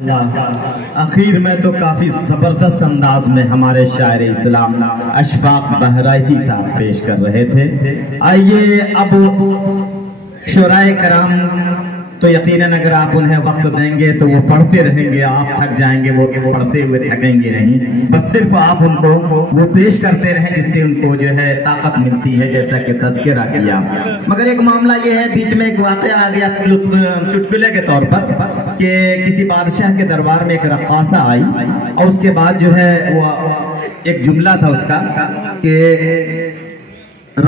آخر میں تو کافی زبردست انداز میں ہمارے شاعر اسلام اشفاق بہرائچی صاحب پیش کر رہے تھے۔ آئیے اب شعراء کرام تو یقیناً اگر آپ انہیں وقت دیں گے تو وہ پڑھتے رہیں گے، آپ تھک جائیں گے، وہ پڑھتے ہوئے تھکیں گے نہیں، بس صرف آپ ان کو وہ پیش کرتے رہیں جس سے ان کو جو ہے طاقت ملتی ہے، جیسا کہ تذکرہ کیا۔ مگر ایک معاملہ یہ ہے، بیچ میں ایک واقعہ آ گیا چٹکلے کے طور پر کہ کسی بادشاہ کے دربار میں ایک رقاصہ آئی اور اس کے بعد جو ہے وہ ایک جملہ تھا اس کا کہ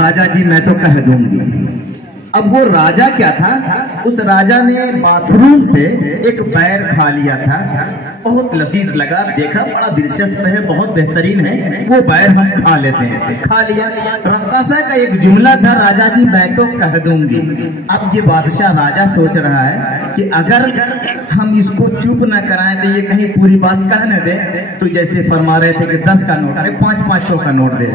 راجہ جی میں تو کہہ دوں گی۔ اب وہ راجہ کیا تھا، اس راجہ نے باتھ روم سے ایک بیر کھا لیا تھا، بہت لذیذ لگا، دیکھا بڑا دلچسپ ہے، بہت بہترین ہے، وہ بیر ہم کھا لیتے ہیں، کھا لیا۔ رقاصہ کا ایک جملہ تھا راجہ جی میں تو کہہ دوں گی۔ اب یہ بادشاہ راجہ سوچ رہا ہے کہ اگر ہم اس کو چپ نہ کرائیں تو یہ کہیں پوری بات کہہ نہ دے، تو جیسے فرما رہے تھے کہ 10 کا نوٹ، ارے 500 کا نوٹ دے۔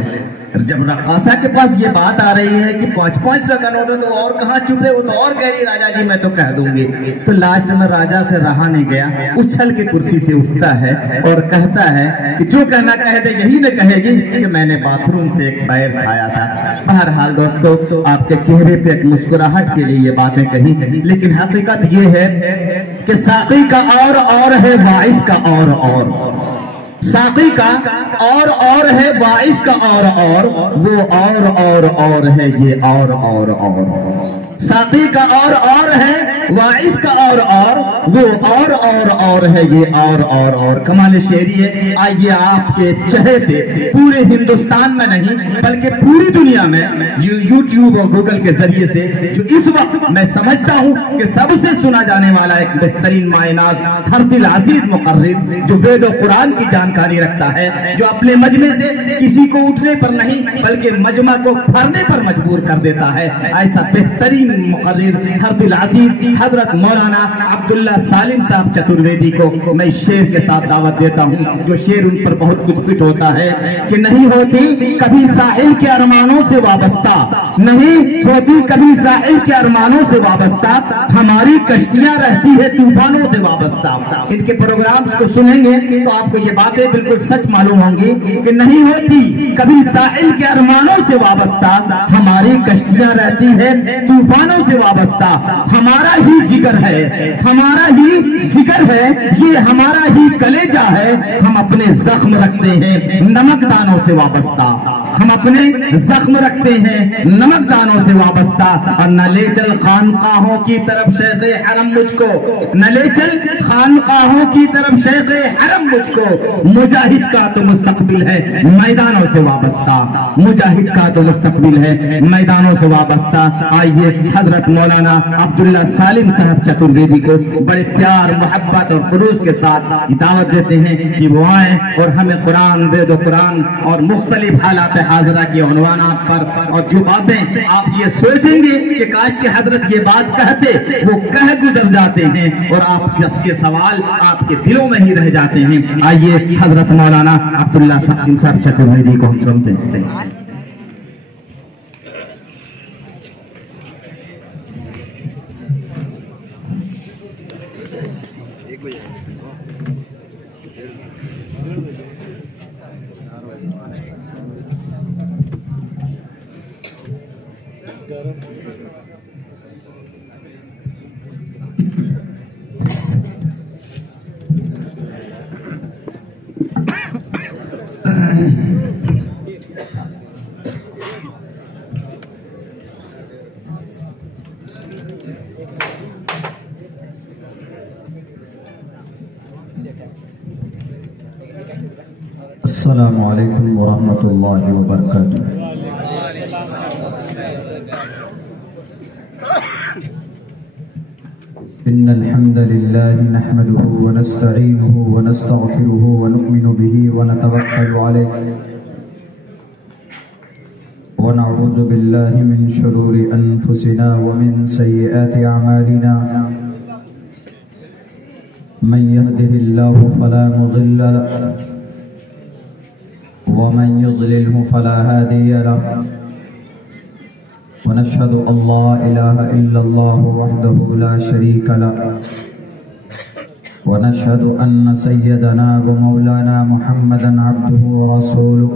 جب رقاصہ کے پاس یہ بات آ رہی ہے کہ 500 کا نوٹ ہے تو اور کہاں چھپے، وہ تو اور کہہ رہی راجہ جی میں تو کہہ دوں گی۔ تو لاسٹ میں راجہ سے رہا نہیں گیا، اچھل کے کرسی سے اٹھتا ہے اور کہتا ہے کہ جو کہنا کہہ دے، یہی نہ کہے گی کہ میں نے باتھ روم سے ایک بیر کھایا تھا۔ بہرحال دوستو آپ کے چہرے پہ ایک مسکراہٹ کے لیے یہ باتیں کہی، لیکن حقیقت یہ ہے کہ ساقی کا اور ہے واعظ کا اور ساقی کا اور ہے واعظ کا اور وہ اور ہے یہ اور ساقی کا اور ہے واعظ کا اور وہ اور ہے یہ اور کمال شعری ہے۔ آئیے آپ کے چہتے پورے ہندوستان میں نہیں بلکہ پوری دنیا میں یوٹیوب اور گوگل کے ذریعے سے جو اس وقت میں سمجھتا ہوں کہ سب سے سنا جانے والا ایک بہترین مائناز ہر دل عزیز مقرر جو وید و قرآن کی جانکاری رکھتا ہے، جو اپنے مجمع سے کسی کو اٹھنے پر نہیں بلکہ مجمع کو پھرنے پر مجبور کر دیتا ہے، ایسا بہترین مقرر ہر دل عزیز حضرت مولانا عبداللہ سالم صاحب چترویدی کو میں شعر کے ساتھ دعوت دیتا ہوں، جو شعر ان پر بہت کچھ فٹ ہوتا ہے کہ نہیں ہوتی کبھی ساحل کے ارمانوں سے وابستہ، نہیں ہوتی کبھی ساحل کے ارمانوں سے وابستہ، ہماری کشتیاں رہتی ہے طوفانوں سے وابستہ۔ ان کے پروگرامز کو سنیں گے تو آپ کو یہ باتیں بالکل سچ معلوم ہوں گی کہ نہیں ہوتی کبھی ساحل کے ارمانوں سے وابستہ، ہماری کشتیاں رہتی ہے طوفانوں سے وابستہ، ہمارا ہی جگر ہے، ہمارا ہی جگر ہے، یہ ہمارا ہی کلیجہ ہے، ہم اپنے زخم رکھتے ہیں نمک دانوں سے وابستہ، ہم اپنے زخم رکھتے ہیں نمک دانوں سے وابستہ، اور نہ لے چل خانقاہوں کی طرف شیخ حرم مجھ کو، نہ لے چل خانقاہوں کی طرف شیخ حرم مجھ کو، مجاہد کا تو مستقبل ہے میدانوں سے وابستہ، مجاہد کا تو مستقبل ہے میدانوں سے وابستہ۔ آئیے حضرت مولانا عبداللہ سالم صاحب چترویدی کو بڑے پیار محبت اور خلوص کے ساتھ دعوت دیتے ہیں کہ وہ آئیں اور ہمیں قرآن وید و قرآن اور مختلف حالات حاضرہ کی عنوانات پر، اور جو باتیں آپ یہ سوچیں گے کہ کاش کہ حضرت یہ بات کہتے، وہ کہہ گزر جاتے ہیں اور آپ کے سوال آپ کے دلوں میں ہی رہ جاتے ہیں۔ آئیے حضرت مولانا عبداللہ سالم صاحب چترویدی کو ہم سنتے ہیں۔ السلام علیکم ورحمۃ اللہ وبرکاتہ۔ ان الحمد للہ نحمده ونستعینه ونستغفره ونؤمن به ونتوکل علیہ ونعوذ باللہ من شرور انفسنا ومن سیئات اعمالنا، من يهده الله فلا مضل له ومن يضلله فلا هادي له، ونشهد أن لا إله إلا الله وحده لا شريك له، ونشهد أن سيدنا ومولانا محمدا عبده ورسوله.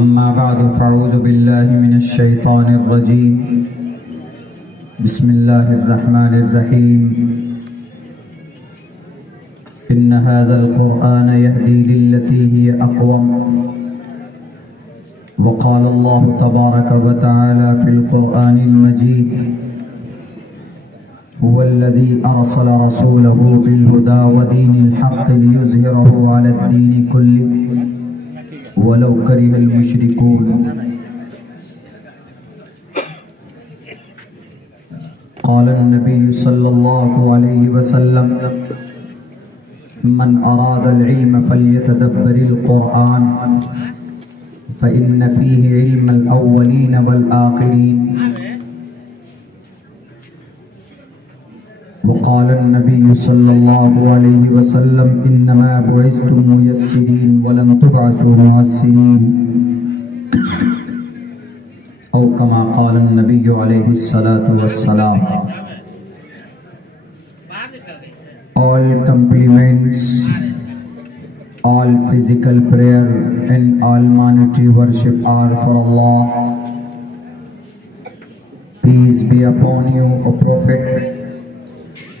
أما بعد فأعوذ بالله من الشيطان الرجيم. بسم الله الرحمن الرحيم. إن هذا القرآن يهدي للتي هي أقوم. وقال الله تبارك وتعالى في القرآن المجيد: هو الذي أرسل رسوله بالهدى ودين الحق ليظهره على الدين كله ولو كره المشركون. قال النبي صلى الله عليه وسلم: من أراد العلم فليتدبر القرآن فإن فيه علم الأولين والآخرين. وقال النبي صلى الله عليه وسلم: إنما بعثتم ميسرين ولم تبعثوا معسرين. أو كما قال النبي عليه الصلاة والسلام. All compliments, all physical prayer and all monetary worship are for Allah. Peace be upon you, O Prophet,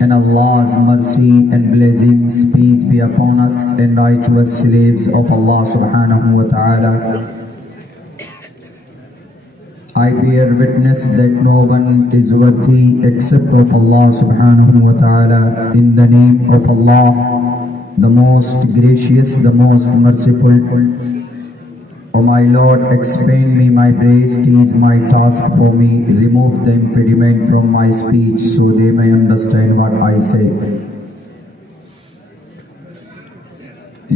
and Allah's mercy and blessings, peace be upon us and righteous slaves of Allah subhanahu wa ta'ala. I bear witness that no one is worthy except of Allah subhanahu wa ta'ala. In the name of Allah, the most gracious, the most merciful. O my Lord, expand me my praise, tease my task for me, remove the impediment from my speech so they may understand what I say.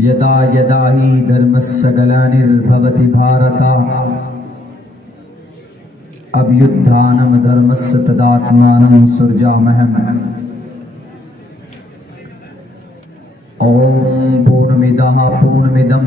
Yada yadahi dharmassa galanir bhavati bharata abhyuddhanam dharmassa tadatmanam surjamaham. Om purnamidaha purnamidam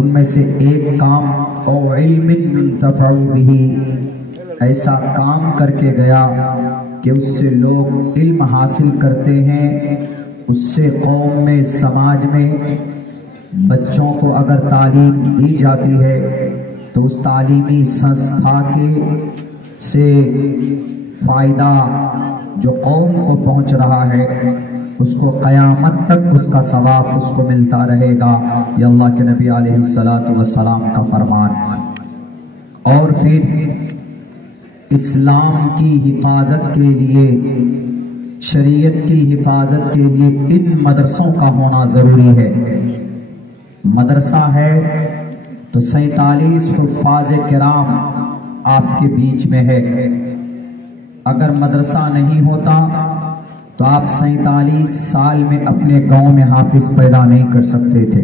ان میں سے ایک کام او علم ينتفع به، ایسا کام کر کے گیا کہ اس سے لوگ علم حاصل کرتے ہیں، اس سے قوم میں سماج میں بچوں کو اگر تعلیم دی جاتی ہے تو اس تعلیمی سنستھا کے سے فائدہ جو قوم کو پہنچ رہا ہے اس کو قیامت تک اس کا ثواب اس کو ملتا رہے گا۔ یہ اللہ کے نبی علیہ السلام کا فرمان۔ اور پھر اسلام کی حفاظت کے لیے، شریعت کی حفاظت کے لیے ان مدرسوں کا ہونا ضروری ہے۔ مدرسہ ہے تو 47 حفاظ کرام آپ کے بیچ میں ہے۔ اگر مدرسہ نہیں ہوتا تو آپ 47 سال میں اپنے گاؤں میں حافظ پیدا نہیں کر سکتے تھے۔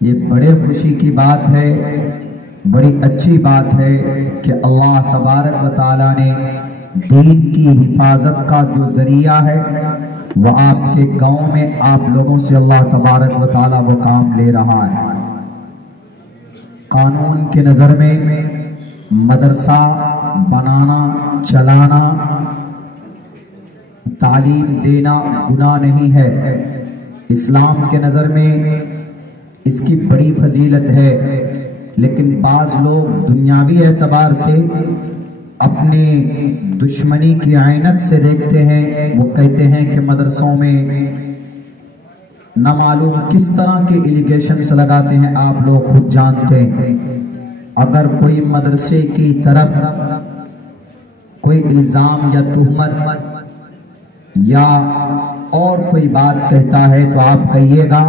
یہ بڑے خوشی کی بات ہے، بڑی اچھی بات ہے کہ اللہ تبارک و تعالیٰ نے دین کی حفاظت کا جو ذریعہ ہے وہ آپ کے گاؤں میں آپ لوگوں سے اللہ تبارک و تعالیٰ وہ کام لے رہا ہے۔ قانون کے نظر میں مدرسہ بنانا، چلانا، تعلیم دینا گناہ نہیں ہے۔ اسلام کے نظر میں اس کی بڑی فضیلت ہے، لیکن بعض لوگ دنیاوی اعتبار سے اپنے دشمنی کی عینت سے دیکھتے ہیں۔ وہ کہتے ہیں کہ مدرسوں میں نہ معلوم کس طرح کے ایلیگیشنز لگاتے ہیں، آپ لوگ خود جانتے ہیں۔ اگر کوئی مدرسے کی طرف کوئی الزام یا تہمت یا اور کوئی بات کہتا ہے تو آپ کہیے گا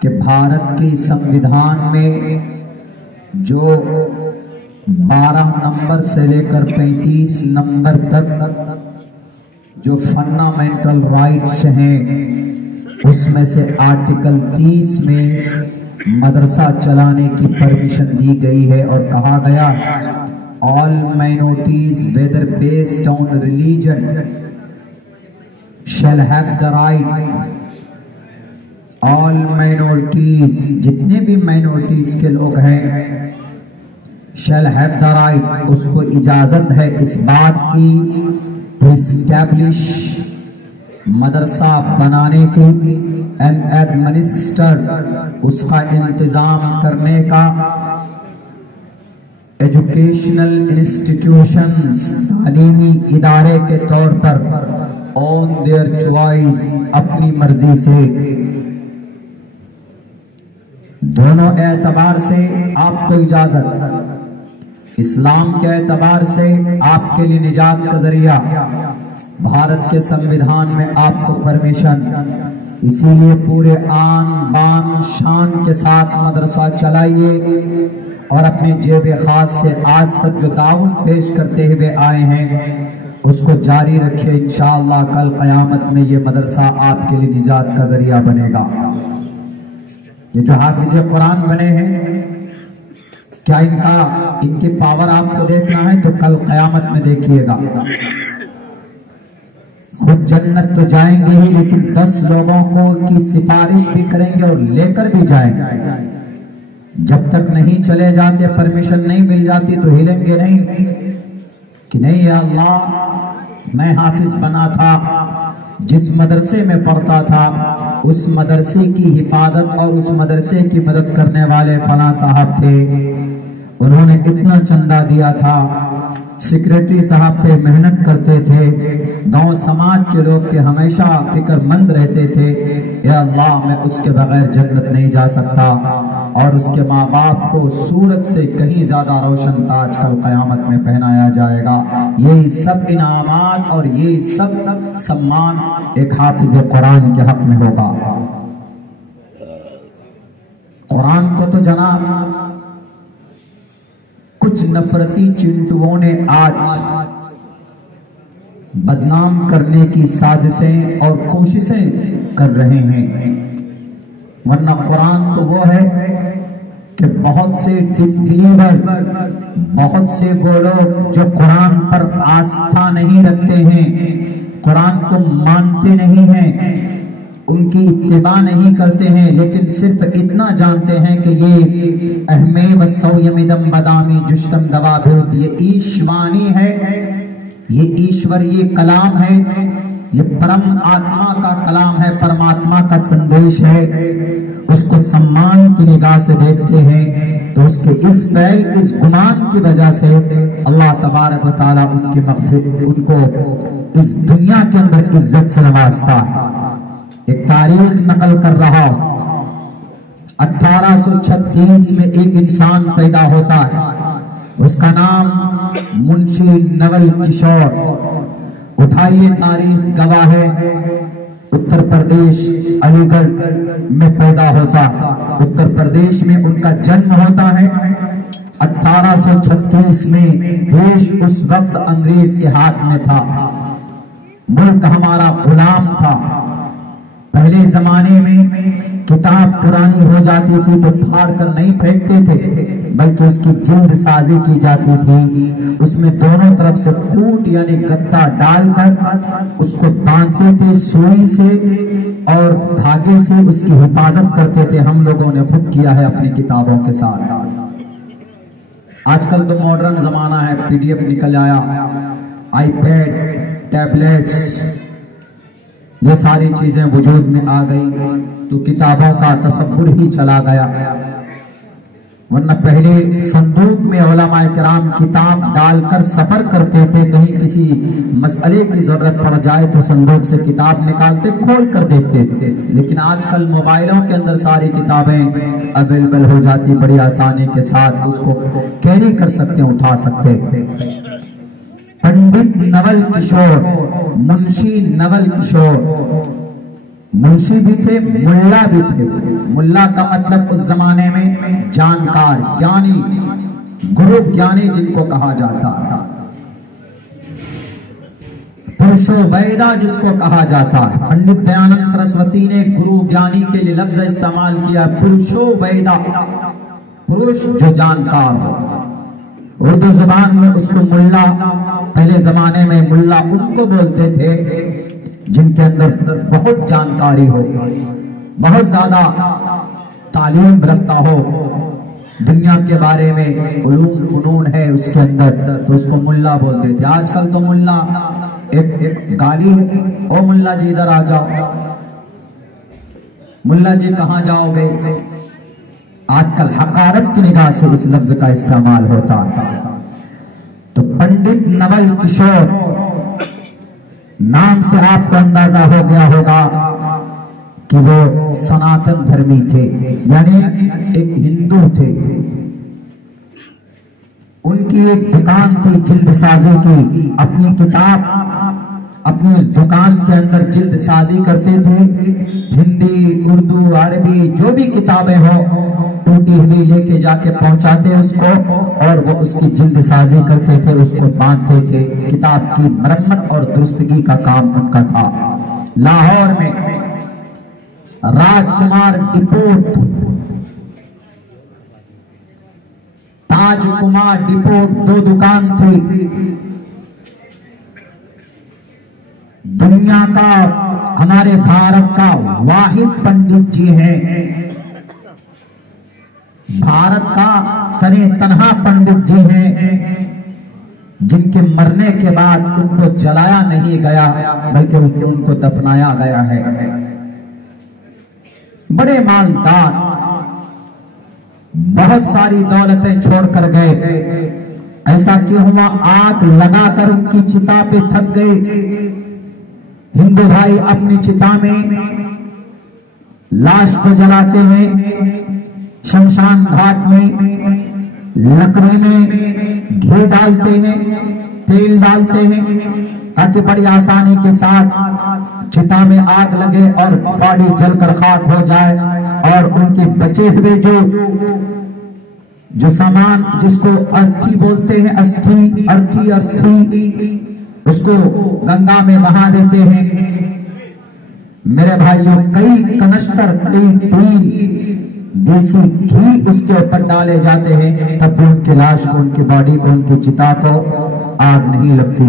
کہ بھارت کی سمویدھان میں جو 12 نمبر سے لے کر 35 نمبر تک جو فنڈامنٹل رائٹس ہیں اس میں سے آرٹیکل 30 میں مدرسہ چلانے کی پرمیشن دی گئی ہے، اور کہا گیا all minorities whether based on religion shall have the right، all minorities جتنے بھی minorities کے لوگ ہیں shall have the right، اس کو اجازت ہے اس بات کی to establish مدرسہ بنانے کی and administer اس کا انتظام کرنے کا، ایجوکیشنل انسٹیٹیوشنز تعلیمی ادارے کے طور پر on their choice اپنی مرضی سے۔ دونوں اعتبار سے آپ کو اجازت، اسلام کے اعتبار سے آپ کے لیے نجات کا ذریعہ، بھارت کے سمویدھان میں آپ کو پرمیشن، اسی لیے پورے آن بان شان کے ساتھ مدرسہ چلائیے اور اپنی جیب خاص سے آج تک جو تعاون پیش کرتے ہوئے آئے ہیں اس کو جاری رکھے۔ انشاءاللہ کل قیامت میں یہ مدرسہ آپ کے لیے نجات کا ذریعہ بنے گا۔ یہ جو حافظ قرآن بنے ہیں، کیا ان کی پاور آپ کو دیکھنا ہے تو کل قیامت میں دیکھیے گا۔ خود جنت تو جائیں گے ہی، لیکن 10 لوگوں کو کی سفارش بھی کریں گے اور لے کر بھی جائیں گے۔ جب تک نہیں چلے جاتے، پرمیشن نہیں مل جاتی تو ہلیں گے نہیں کہ نہیں یا اللہ میں حافظ بنا تھا، جس مدرسے میں پڑھتا تھا اس مدرسے کی حفاظت اور اس مدرسے کی مدد کرنے والے فلاں صاحب تھے، انہوں نے اتنا چندہ دیا تھا، سیکریٹری صاحب تھے، محنت کرتے تھے، گاؤں سماج کے لوگ تھے، ہمیشہ فکر مند رہتے تھے، یا اللہ میں اس کے بغیر جنت نہیں جا سکتا، اور اس کے ماں باپ کو سورج سے کہیں زیادہ روشن تاج کل قیامت میں پہنایا جائے گا۔ یہی سب انعامات اور یہی سب سمان ایک حافظ قرآن کے حق میں ہوگا۔ قرآن کو تو جناب کچھ نفرتی چنٹووں نے آج بدنام کرنے کی سازشیں اور کوششیں کر رہے ہیں، ورنہ قرآن تو وہ ہے کہ بہت سے ڈس بلیور، بہت سے وہ لوگ جو قرآن پر آستھا نہیں رکھتے ہیں، قرآن کو مانتے نہیں ہیں، ان کی اتباع نہیں کرتے ہیں، لیکن صرف اتنا جانتے ہیں کہ یہ اہمِ وسویمدم بدامی جشتم دوابھوت، یہ ایشوانی ہے، یہ ایشور، یہ کلام ہے، یہ پرم آتما کا کلام ہے، پرماتما کا سندیش ہے، اس کو سمان کی نگاہ سے دیکھتے ہیں تو اس کے اس فعل، اس گمان کی وجہ سے اللہ تبارک و تعالیٰ ان کو اس دنیا کے اندر عزت سے نوازتا ہے۔ ایک تاریخ نقل کر رہا، 1836 میں ایک انسان پیدا ہوتا ہے، اس کا نام منشی نول کشور، اٹھائیے تاریخ گواہ ہے، اتر پردیش علی گڑھ میں پیدا ہوتا ہے، اتر پردیش میں ان کا جنم ہوتا ہے۔ 1836 میں دیش اس وقت انگریز کے ہاتھ میں تھا، ملک ہمارا غلام تھا۔ پہلے زمانے میں کتاب پرانی ہو جاتی تھی تو پھاڑ کر نہیں پھینکتے تھے، بلکہ اس کی جلد سازی کی جاتی تھی، اس میں دونوں طرف سے پھوٹ یعنی گتا ڈال کر اس کو باندھتے تھے سوئی سے اور دھاگے سے، اس کی حفاظت کرتے تھے۔ ہم لوگوں نے خود کیا ہے اپنی کتابوں کے ساتھ۔ آج کل تو ماڈرن زمانہ ہے، PDF نکل آیا، آئی پیڈ، ٹیبلیٹس، یہ ساری چیزیں وجود میں آ گئی تو کتابوں کا تصور ہی چلا گیا، ورنہ پہلے صندوق میں علماء کرام کتاب ڈال کر سفر کرتے تھے، کہیں کسی مسئلے کی ضرورت پڑ جائے تو صندوق سے کتاب نکالتے، کھول کر دیکھتے تھے۔ لیکن آج کل موبائلوں کے اندر ساری کتابیں اویلیبل ہو جاتی بڑی آسانی کے ساتھ، اس کو کیری کر سکتے ہیں، اٹھا سکتے۔ پنڈت نول کشور، منشی نول کشور، منشی بھی تھے، ملا بھی تھے۔ ملا کا مطلب اس زمانے میں جانکار، گیانی، گرو گیانی جن کو کہا جاتا، پروشو ویدا جس کو کہا جاتا ہے۔ پنڈت دیانند سرسوتی نے گرو گیانی کے لیے لفظ استعمال کیا، پروشو ویدا، پروش جو جانکار ہو۔ اردو زبان میں اس کو ملا، پہلے زمانے میں ملا ان کو بولتے تھے جن کے اندر بہت جانکاری ہو، بہت زیادہ تعلیم رکھتا ہو، دنیا کے بارے میں علوم فنون ہے اس کے اندر، تو اس کو ملا بولتے تھے۔ آج کل تو ملا ایک گالی ہے، او ملا جی ادھر آ جاؤ، ملا جی کہاں جاؤ گے؟ آج کل حقارت کی نگاہ سے اس لفظ کا استعمال ہوتا ہے۔ تو پنڈت نول کشور نام سے آپ کو اندازہ ہو گیا ہوگا کہ وہ سناتن دھرمی تھے، یعنی ایک ہندو تھے۔ ان کی ایک دکان تھی جلد سازی کی، اپنی کتاب اپنی اس دکان کے اندر جلد سازی کرتے تھے، ہندی، اردو، عربی جو بھی کتابیں ہوں ٹوٹی ہوئی لے کے جا کے پہنچاتے اس کو، اور وہ اس کی جلد سازی کرتے تھے، اس کو باندھتے تھے۔ کتاب کی مرمت اور درستگی کا کام ان کا تھا۔ لاہور میں راج کمار ڈپوٹ، تاج کمار ڈپوٹ، دو دکان تھی۔ دنیا کا، ہمارے بھارت کا واحد پنڈت جی ہیں، بھارت کا تنہا پنڈت جی ہیں جن کے مرنے کے بعد ان کو جلایا نہیں گیا بلکہ ان کو دفنایا گیا ہے۔ بڑے مالدار، بہت ساری دولتیں چھوڑ کر گئے۔ ایسا کیوں ہوا؟ آگ لگا کر ان کی چتا پہ تھک گئے۔ ہندو بھائی اپنی چتا میں لاش کو جلاتے ہیں، شمشان گھاٹ میں لکڑی میں گھی ڈالتے ہیں، تیل ڈالتے ہیں تاکہ بڑی آسانی کے ساتھ چتا میں آگ لگے اور باڈی جل کر خاک ہو جائے، اور ان کے بچے ہوئے جو سامان جس کو ارتھی بولتے ہیں، ارتھی اس کو گنگا میں بہا دیتے ہیں۔ میرے بھائیوں، کئی کنشتر، کئی ٹین دیسی گھی اس کے اوپر ڈالے جاتے ہیں، تب بھی ان کی لاش کو، ان کی باڈی کو، ان کی چتا کو آگ نہیں لگتی۔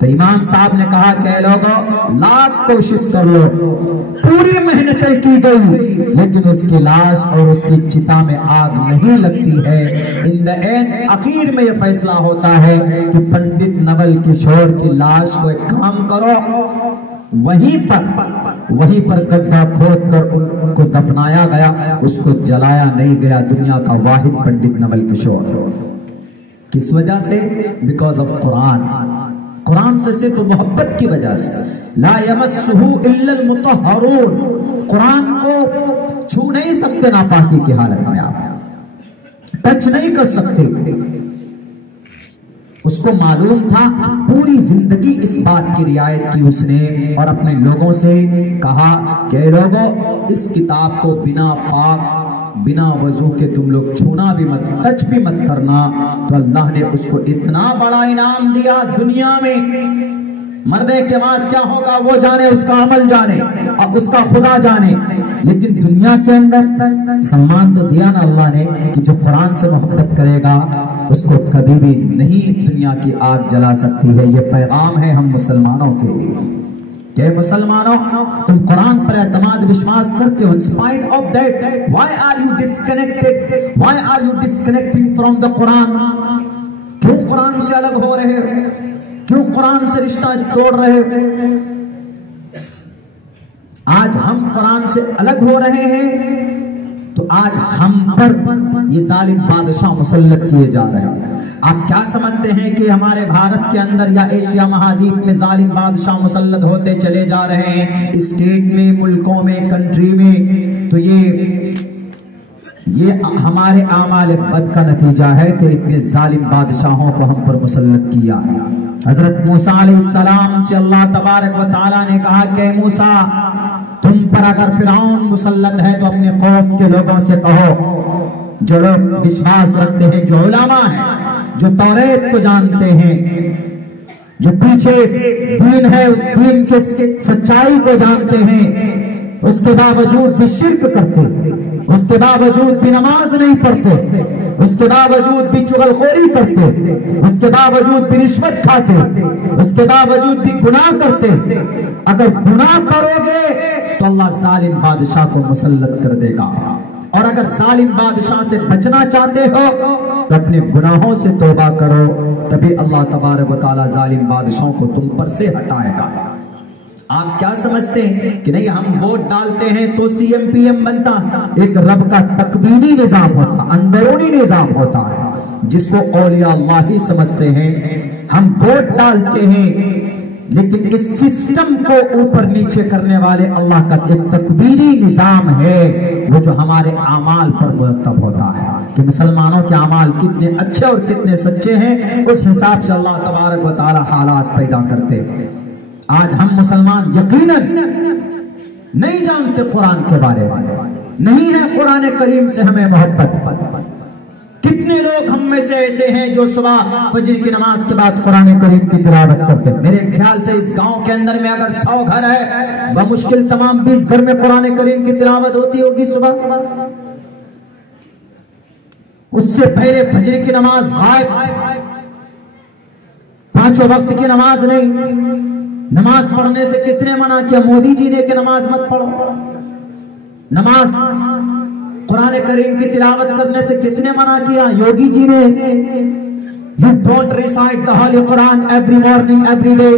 تو امام صاحب نے کہا کہ اے لوگوں لاکھ کوشش کر لو، پوری محنتیں کی گئی لیکن اس کی لاش اور اس کی چتا میں آگ نہیں لگتی ہے۔ ان دا اینڈ اخیر میں یہ فیصلہ ہوتا ہے کہ پنڈت نول کشور کی لاش کو ایک کام کرو، وہیں پر گڈھا کھود کر ان کو دفنایا گیا، اس کو جلایا نہیں گیا۔ دنیا کا واحد پنڈت نول کشور، کس وجہ سے؟ بیکاز آف قرآن سے صرف محبت کی وجہ سے۔ لا یمسہ الا المطہرون، قرآن کو چھو نہیں سکتے ناپاکی کی حالت میں، آپ ٹچ نہیں کر سکتے۔ اس کو معلوم تھا، پوری زندگی اس بات کی رعایت کی اس نے، اور اپنے لوگوں سے کہا کہ اے لوگوں اس کتاب کو بنا پاک بنا وضو کے تم لوگ چھونا بھی مت، ٹچ بھی مت کرنا۔ تو اللہ نے اس کو اتنا بڑا انعام دیا، دنیا میں مرنے کے بعد کیا ہوگا وہ جانے، اس کا عمل جانے اور اس کا خدا جانے، لیکن دنیا کے اندر سمان تو دیا نا اللہ نے کہ جو قرآن سے محبت کرے گا اس کو کبھی بھی نہیں دنیا کی آگ جلا سکتی ہے۔ یہ پیغام ہے ہم مسلمانوں کے لیے کہ مسلمانوں تم قرآن پر اعتماد وشواس کرتے ہو، in spite of that why are you disconnected, why are you disconnecting from the Quran؟ کیوں قرآن سے الگ ہو رہے ہو؟ کیوں قرآن سے رشتہ توڑ رہے ہو؟ آج ہم قرآن سے الگ ہو رہے ہیں تو آج ہم پر یہ ظالم بادشاہ مسلط کیے جا رہے ہیں۔ آپ کیا سمجھتے ہیں کہ ہمارے بھارت کے اندر یا ایشیا مہادیپ میں ظالم بادشاہ مسلط ہوتے چلے جا رہے ہیں، اسٹیٹ میں، ملکوں میں، کنٹری میں؟ تو یہ ہمارے اعمال بد کا نتیجہ ہے کہ اتنے ظالم بادشاہوں کو ہم پر مسلط کیا ہے۔ حضرت موسیٰ علیہ السلام سے اللہ تبارک و تعالیٰ نے کہا کہ موسیٰ تم پر اگر فرعون مسلط ہے تو اپنے قوم کے لوگوں سے کہو، جو لوگ وشواس رکھتے ہیں، جو علماء ہیں، جو توریت کو جانتے ہیں، جو پیچھے دین ہے اس دین کے سچائی کو جانتے ہیں، اس کے باوجود بھی شرک کرتے، اس کے باوجود بھی نماز نہیں پڑھتے، اس کے باوجود بھی چغلخوری کرتے، اس کے باوجود بھی رشوت کھاتے، اس کے باوجود بھی گناہ کرتے، اگر گناہ کرو گے تو اللہ ظالم بادشاہ کو مسلط کر دے گا۔ اور اگر ظالم بادشاہ سے بچنا چاہتے ہو تو اپنے گناہوں سے توبہ کرو، تبھی اللہ تبارک و تعالیٰ ظالم بادشاہوں کو تم پر سے ہٹائے گا۔ آپ کیا سمجھتے ہیں کہ نہیں ہم ووٹ ڈالتے ہیں تو سی ایم پی ایم بنتا؟ ایک رب کا تکوینی نظام ہوتا، اندرونی نظام ہوتا ہے جس کو اولیاء اللہ ہی سمجھتے ہیں۔ ہم ووٹ ڈالتے ہیں لیکن اس سسٹم کو اوپر نیچے کرنے والے اللہ کا ایک تکوینی نظام ہے، وہ جو ہمارے اعمال پر مرتب ہوتا ہے کہ مسلمانوں کے اعمال کتنے اچھے اور کتنے سچے ہیں، اس حساب سے اللہ تبارک و تعالی حالات پیدا کرتے ہیں۔ آج ہم مسلمان یقیناً نہیں جانتے قرآن کے بارے میں، نہیں ہے قرآن کریم سے ہمیں محبت۔ کتنے لوگ ہم میں سے ایسے ہیں جو صبح فجر کی نماز کے بعد قرآن کریم کی تلاوت کرتے ہیں؟ میرے خیال سے اس گاؤں کے اندر میں اگر 100 گھر ہے بمشکل تمام 20 گھر میں قرآن کریم کی تلاوت ہوتی ہوگی صبح۔ اس سے پہلے فجر کی نماز غائب، 5 وقت کی نماز نہیں۔ نماز پڑھنے سے کس نے منع کیا؟ مودی جی نے کہ نماز مت پڑھو۔ نماز قرآن کریم کی تلاوت کرنے سے کس نے منع کیا؟ یوگی جی نے۔ You don't recite the Holy Quran every morning, every day.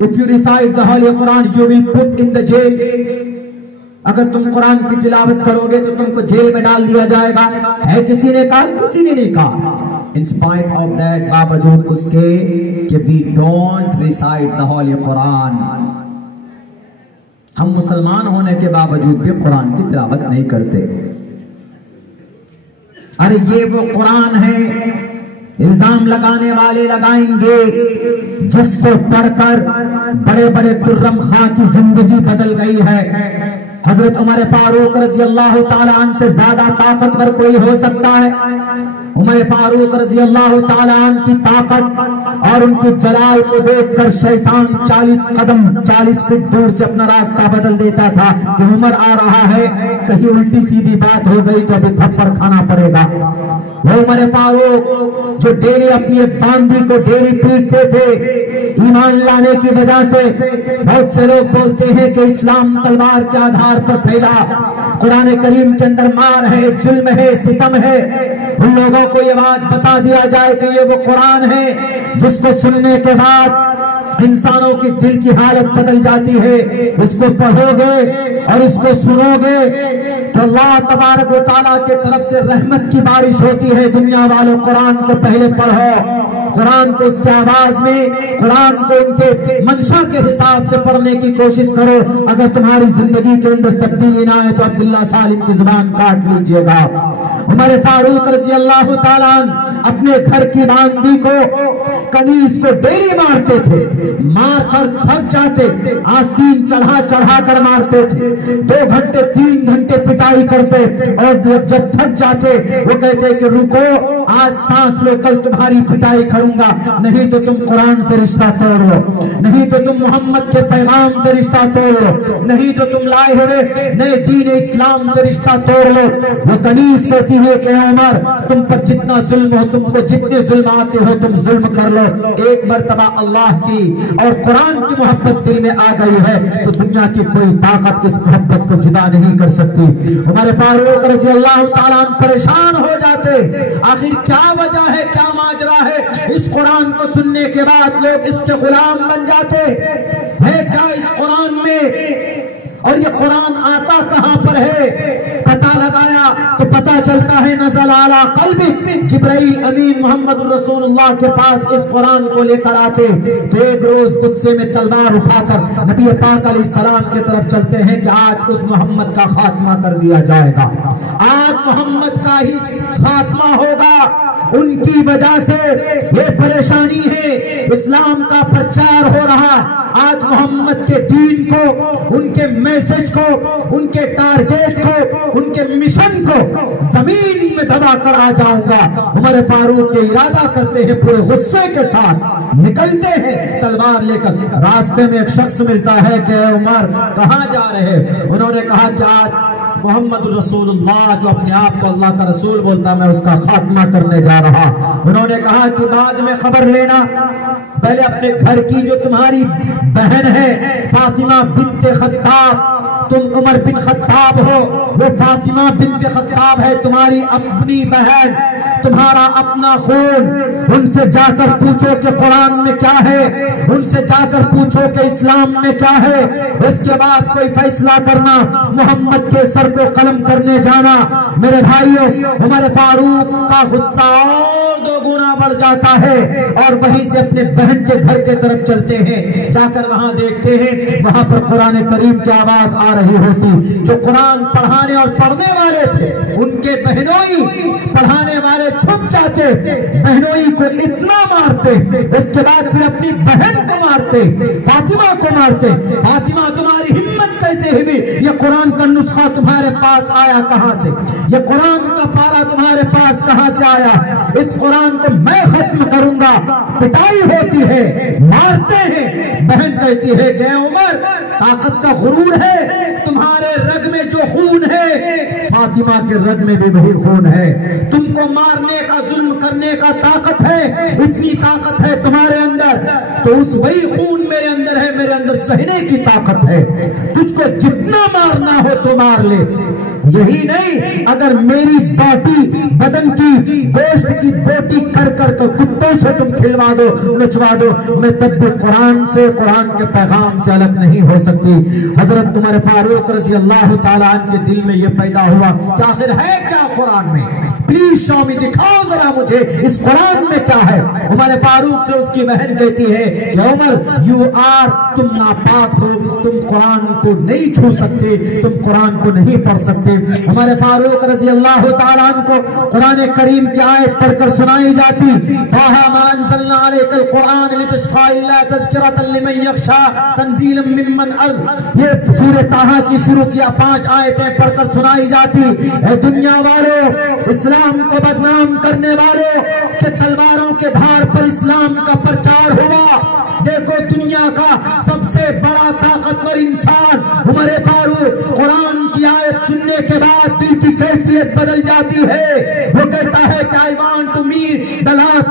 If you recite the Holy Quran, you will put in the jail. اگر تم قرآن کی تلاوت کرو گے تو تم کو جیل میں ڈال دیا جائے گا۔ ہے کسی نے کہا؟ کسی نے نہیں کہا۔ In spite of that، باوجود اس کے کہ we don't recite the Holy Quran، ہم مسلمان ہونے کے باوجود بھی قرآن کی تلاوت نہیں کرتے۔ ارے یہ وہ قرآن ہے، الزام لگانے والے لگائیں گے، جس کو پڑھ کر بڑے بڑے کرم خاں کی زندگی بدل گئی ہے۔ حضرت عمر فاروق رضی اللہ تعالی عنہ سے زیادہ طاقتور کوئی ہو سکتا ہے؟ عمر فاروق رضی اللہ تعالی عنہ کی طاقت اور ان کی جلال کو دیکھ کر شیطان 40 فٹ دور سے اپنا راستہ بدل دیتا تھا کہ عمر آ رہا ہے، کہیں الٹی سیدھی بات ہو گئی تو ابھی تھپڑ کھانا پڑے گا۔ وہ عمر فاروق جو ڈیلی اپنی ایک باندی کو ڈیلی پیٹتے تھے، ایمان لانے کی وجہ سے بہت سے لوگ بولتے ہیں کہ اسلام تلوار کے آدھار پر پھیلا، قرآن کریم کے اندر مار ہے، ظلم ہے، ستم ہے۔ ان لوگوں کو یہ بات بتا دیا جائے کہ یہ وہ قرآن ہے جس کو سننے کے بعد انسانوں کی دل کی حالت بدل جاتی ہے۔ اس کو پڑھو گے اور اس کو سنو گے تو اللہ تبارک و تعالیٰ کی طرف سے رحمت کی بارش ہوتی ہے۔ دنیا والوں قرآن کو پہلے پڑھو، قرآن کو اس کی آواز میں، قرآن کو ان کے منشا کے حساب سے پڑھنے کی کوشش کرو۔ اگر تمہاری زندگی کے اندر تبدیلی نہ آئے تو عبداللہ سالم کی زبان کاٹ لیجئے گا۔ عمر فاروق رضی اللہ تعالیٰ اپنے گھر کی باندھی کو، کنیز کو ڈیلی مارتے تھے، مار کر تھک جاتے، آستین چڑھا چڑھا کر مارتے تھے، 2 گھنٹے 3 گھنٹے پٹائی کرتے، اور جب تھک جاتے وہ کہتے کہ رکو، آج سانس لو، کل تمہاری پٹائی کروں گا، نہیں تو تم قرآن سے رشتہ توڑ لو، نہیں تو تم محمد کے پیغام سے رشتہ توڑ لو، نہیں تو تم لائے ہوئے نئے دین اسلام سے رشتہ توڑ لو۔ وہ کنیز کہتی ہے کہ عمر تم پر جتنا ظلم ہو، تم کو جتنے ظلم آتے ہو تم ظلم کر لو، ایک مرتبہ اللہ کی اور قرآن کی محبت دل میں آ گئی ہے تو دنیا کی کوئی طاقت اس محبت کو جدا نہیں کر سکتی۔ عمر فاروق رضی اللہ تعالیٰ پریشان ہو جاتے، آخر کیا وجہ ہے، کیا ماجرا ہے؟ اس قرآن کو سننے کے بعد لوگ اس کے غلام بن جاتے ہے کیا اس قرآن میں؟ اور یہ قرآن آتا کہاں پر ہے؟ پتہ لگایا تو پتہ چلتا ہے نزل علی قلبک، جبرائیل امین محمد رسول اللہ کے پاس اس قرآن کو لے کر آتے تو ایک روز غصے میں تلوار اٹھا کر نبی پاک علیہ السلام کی طرف چلتے ہیں کہ آج اس محمد کا خاتمہ کر دیا جائے گا، آج محمد کا ہی خاتمہ ہوگا۔ ان کی وجہ سے یہ پریشانی ہے، اسلام کا پرچار ہو رہا، آج محمد کے دین کو، ان کے میسج کو، ان کے ٹارگیٹ کو، ان کے مشن کو زمین میں دبا کر آ جاؤں گا۔ عمر فاروق کے ارادہ کرتے ہیں، پورے غصے کے ساتھ نکلتے ہیں تلوار لے کر۔ راستے میں ایک شخص ملتا ہے کہ اے عمر کہاں جا رہے؟ انہوں نے کہا کہ آج محمد رسول اللہ جو اپنے آپ کو اللہ کا رسول بولتا میں اس کا خاتمہ کرنے جا رہا۔ انہوں نے کہا کہ بعد میں خبر لینا، پہلے اپنے گھر کی جو تمہاری بہن ہے فاطمہ بنت خطاب، تم عمر بن خطاب ہو، وہ فاطمہ بنت خطاب ہے تمہاری اپنی بہن، تمہارا اپنا خون، ان سے جا کر پوچھو کہ قرآن میں کیا ہے، ان سے جا کر پوچھو کہ اسلام میں کیا ہے، اس کے بعد کوئی فیصلہ کرنا، محمد کے سر کو قلم کرنے جانا۔ میرے بھائیوں، عمر فاروق کا غصہ اور 2 گنا بڑھ جاتا ہے اور وہیں سے اپنے بہن کے گھر کے طرف چلتے ہیں، جا کر وہاں دیکھتے ہیں وہاں پر قرآن کریم کی آواز آ رہی ہوتی، جو قرآن پڑھانے اور پڑھنے والے تھے ان کے بہنوئی پڑھانے والے چھپ جاتے، بہنوئی کو اتنا مارتے، اس کے بعد پھر اپنی بہن کو مارتے، فاطمہ کو مارتے۔ فاطمہ تمہاری ہمت کیسے ہوئی؟ یہ قرآن کا نسخہ تمہارے پاس آیا کہاں سے؟ یہ قرآن کا پارا تمہارے پاس کہاں سے آیا؟ اس قرآن کو میں ختم کروں گا۔ پٹائی ہوتی ہے، مارتے ہیں۔ بہن کہتی ہے کہ اے عمر طاقت کا غرور ہے، تمہارے رگ میں جو خون ہے فاطمہ کے رگ میں بھی وہی خون ہے، تم کو مارنے کا، ظلم کرنے کا طاقت ہے، اتنی طاقت ہے تمہارے اندر تو اس وہی خون میرے اندر ہے، میرے اندر سہنے کی طاقت ہے، تجھ کو جتنا مارنا ہو تو مار لے۔ یہی نہیں، اگر میری باٹی بدن کی گوشت کی بوٹی کر کر کتوں سے تم کھلوا دو، نچوا دو، میں تب بھی قرآن سے، قرآن کے پیغام سے الگ نہیں ہو سکتی۔ حضرت عمر فاروق رضی اللہ تعالیٰ عنہ کے دل میں یہ پیدا ہوا کہ آخر ہے کیا قرآن میں؟ پلیز شو می، دکھاؤ ذرا مجھے اس قرآن میں کیا ہے۔ عمر فاروق سے اس کی بہن کہتی ہے کہ عمر تم ناپاک ہو، تم قرآن کو نہیں چھو سکتے، تم قرآن کو نہیں پڑھ سکتے۔ عمر فاروق رضی اللہ تعالیٰ عنہ کو قرآن کریم کی آیت پڑھ کر سنائی جاتی، طٰہٰ مَا أَنزَلْنَا عَلَيْكَ الْقُرْآنَ لِتُشْقَىٰ إِلَّا تَذْكِرَةً لِمَن يَخْشَىٰ تَنزِيلًا مِّمَّنْ أَلْ۔ یہ سورہ طٰہٰ کی شروع کیا 5 آیتیں پڑھ کر سنائی جاتی۔ اے دنیا والوں، اسلام کو بدنام کرنے والوں کہ تلواروں کے دھار پر اسلام کا پرچار ہوا، دیکھو دنیا کا سب سے بڑا طاقتور انسان عمر فاروق قرآن کی آیت سننے کے بعد دل کی کیفیت بدل جاتی ہے۔ وہ کہتا ہے کہ I want to meet the last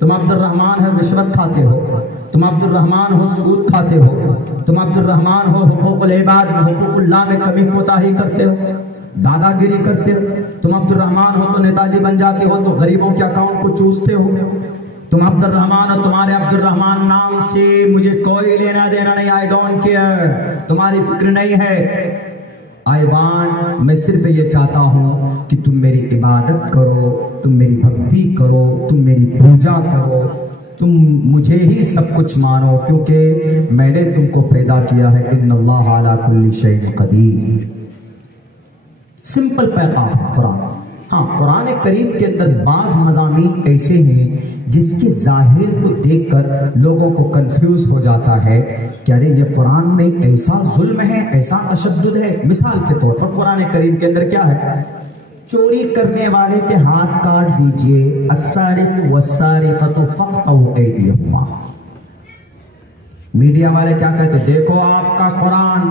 تم عبد الرحمن ہو رشوت کھاتے ہو، تم عبد الرحمن ہو سود کھاتے ہو، تم عبد الرحمن ہو حقوق العباد میں حقوق اللہ میں کمی کوتاہی کرتے ہو، دادا گیری کرتے ہو، تم عبد الرحمن ہو تو نیتاجی بن جاتے ہو تو غریبوں کے اکاؤنٹ کو چوستے ہو، تم عبد الرحمن ہو، تمہارے عبد الرحمن نام سے مجھے کوئی لینا دینا نہیں، آئی ڈونٹ کیئر، تمہاری فکر نہیں ہے، آئی وانٹ، میں صرف یہ چاہتا ہوں کہ تم میری عبادت کرو، تم میری بھکتی کرو، تم میری پوجا کرو، تم مجھے ہی سب کچھ مانو، کیونکہ میں نے تم کو پیدا کیا ہے، ان اللہ علی کل شیء قدیر۔ سمپل پیغام ہے قرآن۔ ہاں، قرآن کریم کے اندر بعض مضامین ایسے ہیں جس کے ظاہر کو دیکھ کر لوگوں کو کنفیوز ہو جاتا ہے کہ ارے یہ قرآن میں ایسا ظلم ہے، ایسا تشدد ہے۔ مثال کے طور پر قرآن کریم کے اندر کیا ہے؟ چوری کرنے والے کے ہاتھ کاٹ دیجئے، السارق والسارقۃ فاقطعوا ایدیہما۔ میڈیا والے کیا کہتے ہیں؟ دیکھو آپ کا قرآن،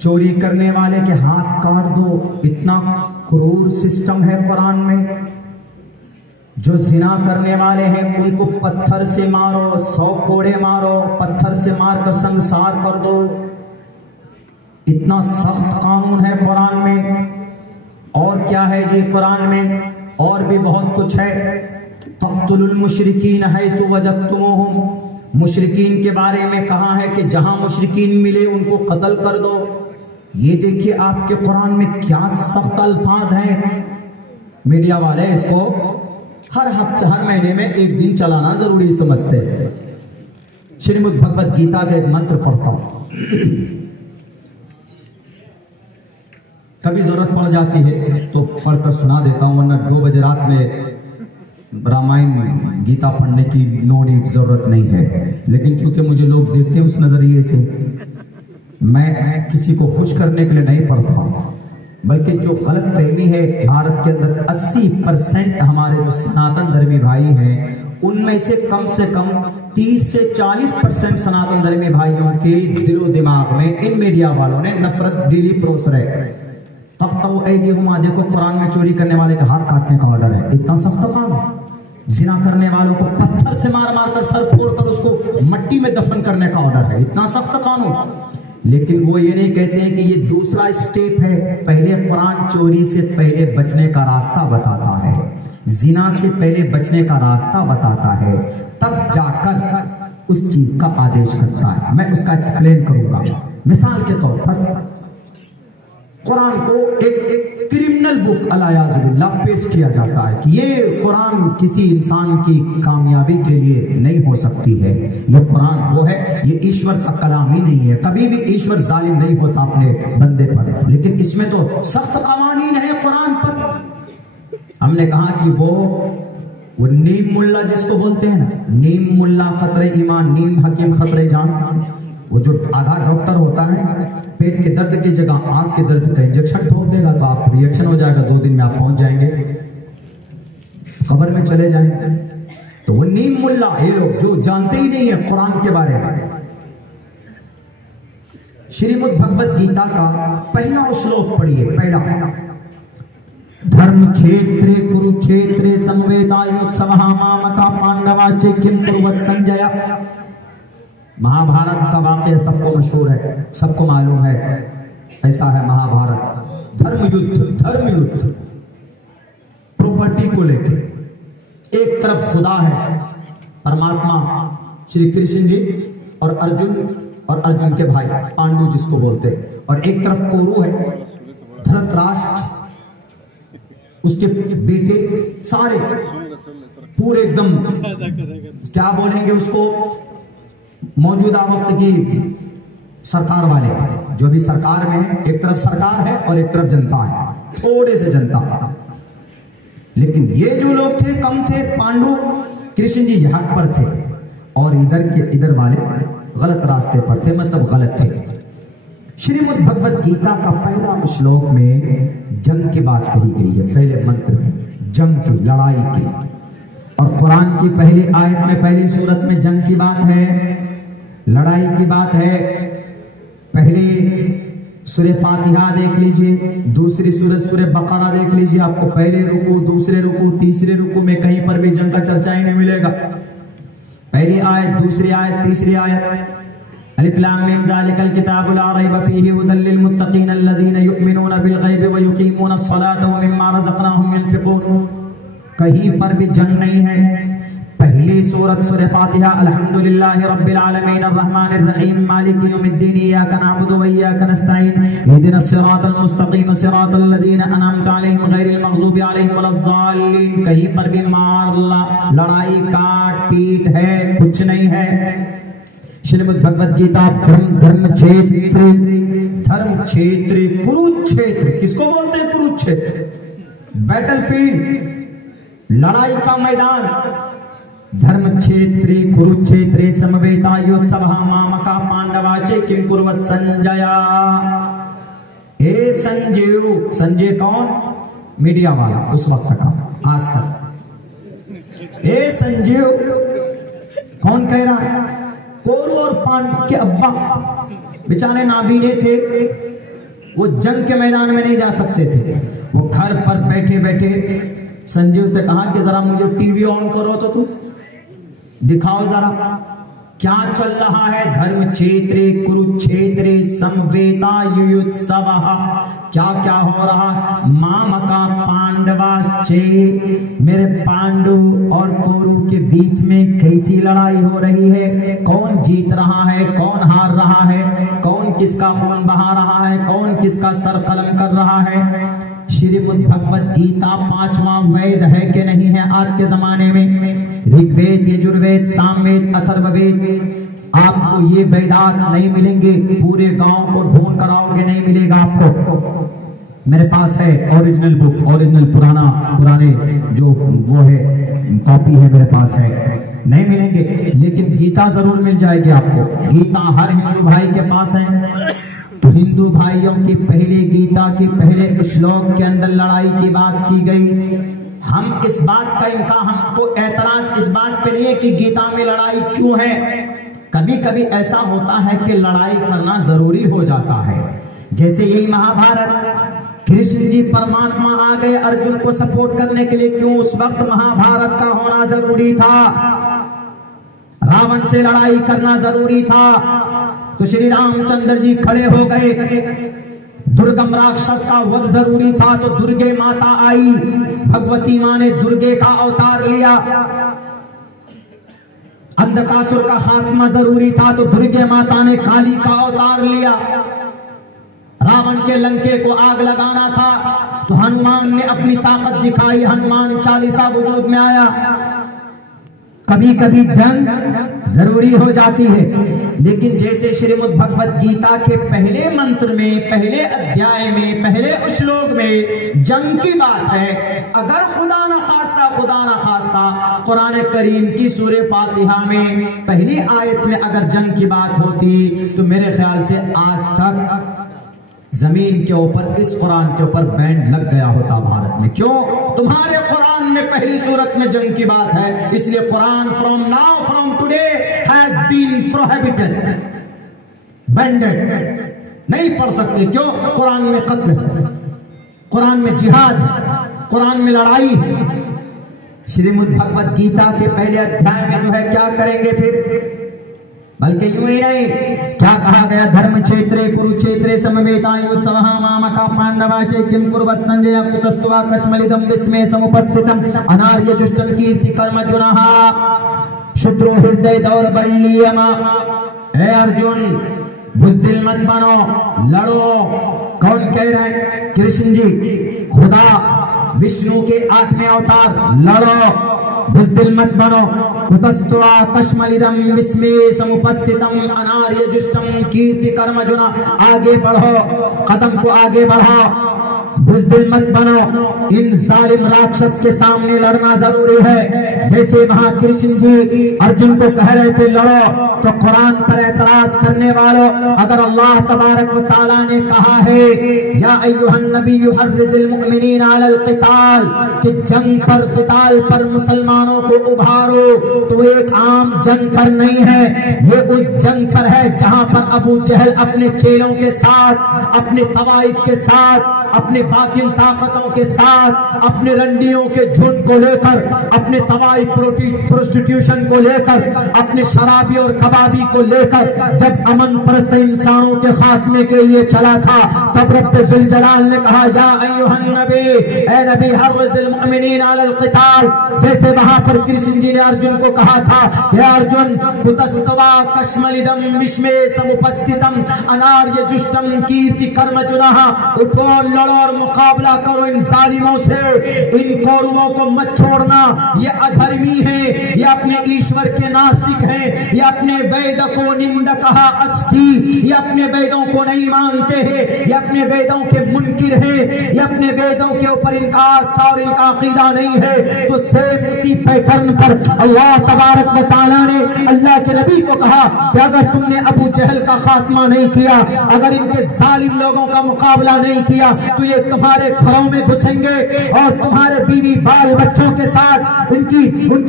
چوری کرنے والے کے ہاتھ کاٹ دو، اتنا کرور سسٹم ہے قرآن میں۔ جو زنا کرنے والے ہیں ان کو پتھر سے مارو، 100 کوڑے مارو، پتھر سے مار کر سنسار کر دو، اتنا سخت قانون ہے قرآن میں۔ اور کیا ہے جی قرآن میں؟ اور بھی بہت کچھ ہے۔ فَاقْتُلُوا الْمُشْرِكِينَ حَيْثُ وَجَدتُّمُوهُمْ، مشرکین کے بارے میں کہا ہے کہ جہاں مشرکین ملے ان کو قتل کر دو۔ یہ دیکھیے آپ کے قرآن میں کیا سخت الفاظ ہیں۔ میڈیا والے اس کو ہر ہفتے ہر مہینے میں ایک دن چلانا ضروری سمجھتے ہیں۔ شریمد بھگوت گیتا کا ایک منتر پڑھتا ہوں، کبھی ضرورت پڑ جاتی ہے تو پڑھ کر سنا دیتا ہوں، ورنہ 2 بجے رات میں رامائن گیتا پڑھنے کی نو نیڈ، ضرورت نہیں ہے۔ لیکن چونکہ مجھے لوگ دیکھتے ہیں اس نظریے سے، میں کسی کو خوش کرنے کے لیے نہیں پڑھتا، بلکہ جو غلط فہمی ہے بھارت کے اندر 80% ہمارے جو سناتن دھرمی بھائی ہیں ان میں سے کم 30 سے 40% سناتن دھرمی بھائیوں کے دل و دماغ میں ان میڈیا والوں نے نفرت دلی پروس رہے۔ فاقطعوا ایدیہما، دیکھو قرآن میں چوری کرنے والے کا ہاتھ کاٹنے کا آرڈر ہے، اتنا سخت قانون۔ زنا کرنے والوں کو پتھر سے مار مار کر سر پھوڑ کر اس کو مٹی میں دفن کرنے کا آرڈر ہے، اتنا سخت قانون۔ لیکن وہ یہ نہیں کہتے ہیں کہ یہ دوسرا اسٹیپ ہے۔ پہلے قرآن چوری سے پہلے بچنے کا راستہ بتاتا ہے، زنا سے پہلے بچنے کا راستہ بتاتا ہے، تب جا کر اس چیز کا آدیش کرتا ہے۔ میں اس کا ایکسپلین کروں گا۔ مثال کے طور پر قرآن کو ایک کرمنل بک علیہ باللہ پیش کیا جاتا ہے کہ یہ قرآن کسی انسان کی کامیابی کے لیے نہیں ہو سکتی ہے، یہ قرآن وہ ہے، یہ ایشور کا کلام ہی نہیں ہے، کبھی بھی ایشور ظالم نہیں ہوتا اپنے بندے پر، لیکن اس میں تو سخت قوانین ہے قرآن پر۔ ہم نے کہا کہ وہ نیم ملا جس کو بولتے ہیں نا، نیم ملا خطر ایمان، نیم حکیم خطر جان، وہ جو آدھا ڈاکٹر ہوتا ہے، پیٹ کے درد کی جگہ آنکھ کے درد کا انجیکشن ٹھوک دے گا تو آپ ریئیکشن ہو جائے گا، 2 دن میں آپ پہنچ جائیں گے، قبر میں چلے جائیں گے۔ تو وہ نیم ملا، یہ لوگ جو جانتے ہی نہیں ہیں قرآن کے بارے میں۔ شریمد بھگوت گیتا کا پہلا شلوک پڑھیے، پہلا، دھرم چھیترے کروچھیترے سمویدایوتسوہ مامکا پانڈواچے کم کروت سنجیا۔ مہا بھارت کا واقعہ سب کو مشہور ہے، سب کو معلوم ہے، ایسا ہے مہا بھارت، دھرم یدھ پروپرٹی کو لے کے۔ ایک طرف خدا ہے پرماتما شری کرشن جی اور ارجن کے بھائی پانڈو جس کو بولتے ہیں، اور ایک طرف کورو ہے دھرت راشٹر، اس کے بیٹے سارے پورے ایک دم کیا بولیں گے اس کو، موجودہ وقت کی سرکار والے جو بھی سرکار میں ہے، ایک طرف سرکار ہے اور ایک طرف جنتا ہے، تھوڑے سے جنتا۔ لیکن یہ جو لوگ تھے کم تھے، پانڈو کرشن جی یہ حق پر تھے اور ادھر والے غلط راستے پر تھے، مطلب غلط تھے۔ شریمد بھگوت گیتا کا پہلا شلوک میں جنگ کی بات کہی گئی ہے، پہلے منتر میں جنگ کی، لڑائی کی، اور قرآن کی پہلی آیت میں پہلی سورت میں جنگ کی بات ہے، لڑائی کی بات ہے۔ پہلی سورہ فاتحہ دیکھ لیجئے، دوسری سورہ سورہ بقرہ دیکھ لیجئے، آپ کو پہلے رکوع، دوسرے رکوع، تیسرے رکوع میں کہیں پر بھی جنگ کا چرچا ہی نہیں ملے گا۔ پہلی آیت، دوسری آیت، تیسری آیت، الف لام میم ذالک الکتاب لا ریب فیہ ھدی للمتقین الذین یؤمنون بالغیب ویقیمون الصلاۃ ومما رزقناہم ینفقون، کہیں پر بھی جنگ نہیں ہے۔ پہلی سورت سورہ فاتحہ، الحمدللہ رب العالمین الرحمن الرحیم مالک یوم الدین ایاک نعبد و ایاک نستعین اہدنا الصراط المستقیم صراط الذین انعمت علیہم غیر المغضوب علیہم ولا الضالین، کہیں پر بھی مار لڑائی کاٹ پیٹ ہے، کچھ نہیں ہے۔ شریمد بھگوت گیتا دھرم چھیتر کروچھیتر، کس کو بولتے ہیں کروچھیتر؟ بیٹل فیلڈ، لڑائی کا میدان۔ دھرم چھیتری کروچھیترے سمویتا یوتسوہ مامکا پانڈواچے کم کروت سنجیا۔ اے سنجیو، سنجے کون؟ میڈیا والا اس وقت کا، آج تک۔ اے سنجیو کون کہہ رہا ہے؟ کورو اور پانڈو کے ابا بیچارے نابینے تھے، وہ جنگ کے میدان میں نہیں جا سکتے تھے، وہ گھر پر بیٹھے بیٹھے سنجیو سے کہا کہ ذرا مجھے ٹی وی آن کرو تو تم دکھاؤ ذرا کیا چل رہا ہے۔ دھرم چھیترے کروچھیترے سمویتا یوتسوہ، کیا کیا ہو رہا؟ مامکا پانڈواچے، میرے پانڈو اور کورو کے بیچ میں کیسی لڑائی ہو رہی ہے، کون جیت رہا ہے، کون ہار رہا ہے، کون کس کا خون بہا رہا ہے، کون کس کا سر قلم کر رہا ہے۔ شریمد بھگوت گیتا 5واں وید ہے کہ نہیں ہے آج کے زمانے میں؟ رگ وید، یجروید، سام وید، اتھرو وید، آپ کو یہ ویدات نہیں ملیں گے، پورے گاؤں کو ڈھونڈ کر آؤ گے نہیں ملے گا آپ کو۔ میرے پاس ہے اوریجنل بک، اوریجنل پرانے جو وہ ہے کاپی ہے میرے پاس ہے، نہیں ملیں گے، لیکن گیتا ضرور مل جائے گی آپ کو۔ گیتا ہر ہندو بھائی کے پاس ہے، تو ہندو بھائیوں کی پہلے گیتا کی پہلے شلوک کے اندر لڑائی کی بات کی گئی۔ ہم اس بات کا امکان، ہم کو اعتراض اس بات پہ نہیں ہے کہ گیتا میں لڑائی کیوں ہے۔ کبھی کبھی ایسا ہوتا ہے کہ لڑائی کرنا ضروری ہو جاتا ہے، جیسے یہی مہابھارت، کرشن جی پرماتما آ گئے ارجن کو سپورٹ کرنے کے لیے، کیوں اس وقت مہابھارت کا ہونا ضروری تھا، راون سے لڑائی کرنا ضروری تھا، تو شری رام چندر جی کھڑے ہو گئے۔ درگم راکشس کا وقت ضروری تھا تو درگے ماتا آئی، بھگوتی ماں نے درگے کا اوتار لیا۔ اندھکاسر کا خاتمہ ضروری تھا تو درگے ماتا نے کالی کا اوتار لیا۔ راون کے لنکے کو آگ لگانا تھا تو ہنومان نے اپنی طاقت دکھائی، ہنومان چالیسا وجود میں آیا۔ کبھی کبھی جنگ ضروری ہو جاتی ہے، لیکن جیسے شریمد بھگوت گیتا کے پہلے منتر میں، پہلے ادھیائے میں، پہلے اشلوک میں جنگ کی بات ہے، اگر خدا نہ خواستہ قرآن کریم کی سورہ فاتحہ میں پہلی آیت میں اگر جنگ کی بات ہوتی تو میرے خیال سے آج تک زمین کے اوپر اس قرآن کے اوپر بینڈ لگ گیا ہوتا بھارت میں۔ کیوں؟ تمہارے قرآن میں پہلی صورت میں جنگ کی بات ہے، اس لیے قرآن from today has been prohibited, banned، نہیں پڑھ سکتے۔ کیوں؟ قرآن میں قتل ہے، قرآن میں جہاد ہے، قرآن میں لڑائی ہے۔ شریمد بھگوت گیتا کے پہلے ادھیائے میں جو ہے کیا کریں گے پھر؟ بلکہ یوں ہی نہیں، کیا کہا گیا؟ دھرم چھیترے کروچھیترے سمویتا یوتسوہ مامکا پانڈواچے کم کروت سنجیا کتستوا کشملدم وسمے سمپستھتم اناریہ جشٹم کیرتی کرم جنہا شترو ہردے دور بلیما۔ اے ارجن بزدل مت بنو، لڑو۔ کون کہہ رہے ہیں؟ کرشن جی، خدا وشنو کے 8ویں اوتار، لڑو، بزدل مت بنو۔ کتستوا کشملدم وسمے سمپستھتم اناریہ جشٹم کیرتی کرم جنا، آگے بڑھو، قدم کو آگے بڑھو، بزدل مت بنو۔ ان ظالم راکشس کے سامنے لڑنا ضروری ہے، جیسے وہاں کرشن جی ارجن کو کہہ رہے تھے لڑو، تو قرآن پر اعتراض کرنے والوں، اگر اللہ تبارک و تعالیٰ نے کہا ہے یا ایھا النبی حرض المؤمنین علی القتال کہ جنگ پر، قتال پر مسلمانوں کو ابھارو، تو ایک عام جنگ پر نہیں ہے، یہ اس جنگ پر ہے جہاں پر ابو جہل اپنے چیلوں کے ساتھ، اپنے طوائف کے ساتھ، اپنے باطل طاقتوں کے ساتھ، اپنے رنڈیوں کے جھنڈ کو لے کر، اپنے طوائف پروسٹیٹیوشن کو لے کر، اپنے شرابی اور کبابی کو لے کر جب امن پرست انسانوں کے خاتمے کے لیے چلا تھا، تب رب ذوالجلال نے کہا یا ایھا النبی، اے نبی حرض المؤمنین علی القتال، جیسے وہاں پر کرشن جی نے ارجن کو کہا تھا کہ ارجن کتستوا کشملدم وشمے سمپستتم اناریہ جشتم کیرتی کرم جناہ، اٹھو لڑو اور مقابلہ کرو ان ظالموں سے، ان کوروں کو مت چھوڑنا، یہ ادھرمی ہیں، یہ اپنے ایشور کے ناستک ہیں، یہ اپنے وید کو نندکہ استی، یہ اپنے ویدوں کو نہیں مانتے ہیں، یہ اپنے ویدوں کے منکر ہیں، یہ اپنے ویدوں کے اوپر ان کا آسا اور ان کا عقیدہ نہیں ہے۔ تو سیم اسی پیٹرن پر اللہ تبارک و تعالیٰ نے اللہ کے نبی کو کہا کہ اگر تم نے ابو جہل کا خاتمہ نہیں کیا، اگر ان کے ظالم لوگوں کا مقابلہ نہیں کیا، تو یہ تمہارے گھروں میں گھسیں گے اور تمہارے بیوی بال بچوں کے ساتھ ان کی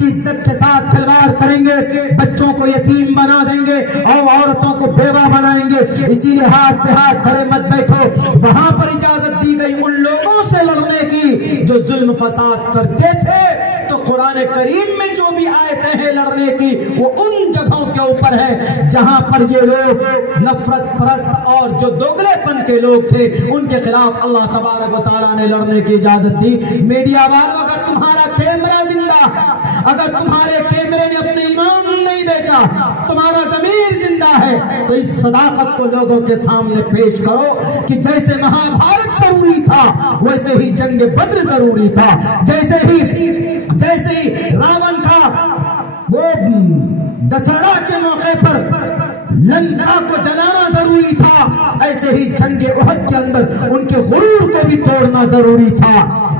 عزت کے ساتھ کھلواڑ کریں گے، بچوں کو یتیم بنا دیں گے اور عورتوں کو بیوہ بنائیں گے، اسی لیے ہاتھ پہ ہاتھ دھرے مت بیٹھو۔ وہاں پر اجازت دی گئی ان لوگوں سے لڑنے کی جو ظلم فساد کرتے تھے، تو قرآن کریم میں جو بھی آیتیں ہیں لڑنے کی، وہ ان جگہوں کے اوپر ہے جہاں پر یہ لوگ نفرت پرست اور جو دوگلے پن کے لوگ تھے ان کے خلاف اللہ تبارک و تعالیٰ نے لڑنے کی اجازت دی۔ میڈیا والوں، اگر تمہارا کیمرہ زندہ، اگر تمہارے کیمرے نے اپنے ایمان نہیں بیچا، تمہارا ضمیر زندہ ہے، تو اس صداقت کو لوگوں کے سامنے پیش کرو کہ جیسے مہا بھارت ضروری تھا ویسے ہی جنگ بدر ضروری تھا، جیسے ہی راون کا وہ دسہرہ کے موقع پر لنکا کو جلانا ضروری تھا، ایسے ہی جنگ احد کے اندر ان کے غرور کو بھی توڑنا ضروری تھا،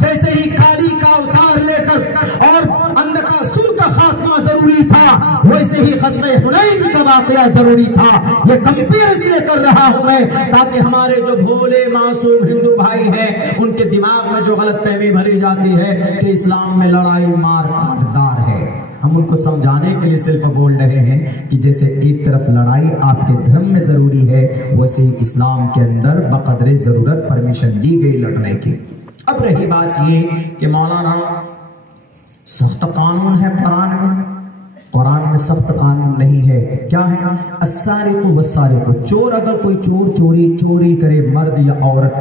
جیسے ہی کالی کا اوتار لے کر اور اندکاسور کا خاتمہ ضروری تھا، ویسے ہی غزوہ حنین کا واقعہ ضروری تھا۔ یہ کمپیئر اس لیے کر رہا ہوں میں تاکہ ہمارے جو بھولے معصوم ہندو بھائی ہیں ان کے دماغ میں جو غلط فہمی بھری جاتی ہے کہ اسلام میں لڑائی مار کاٹ دار ہے، ہم ان کو سمجھانے کے لیے صرف بول رہے ہیں کہ جیسے ایک طرف لڑائی آپ کے دھرم میں ضروری ہے، ویسے ہی اسلام کے اندر بقدر ضرورت پرمیشن دی گئی لڑنے کی۔ اب رہی بات یہ کہ مولانا سخت قانون ہے قرآن میں سخت قانون نہیں ہے، کیا ہے؟ السارق والسارق، چور اگر کوئی چوری کرے مرد یا عورت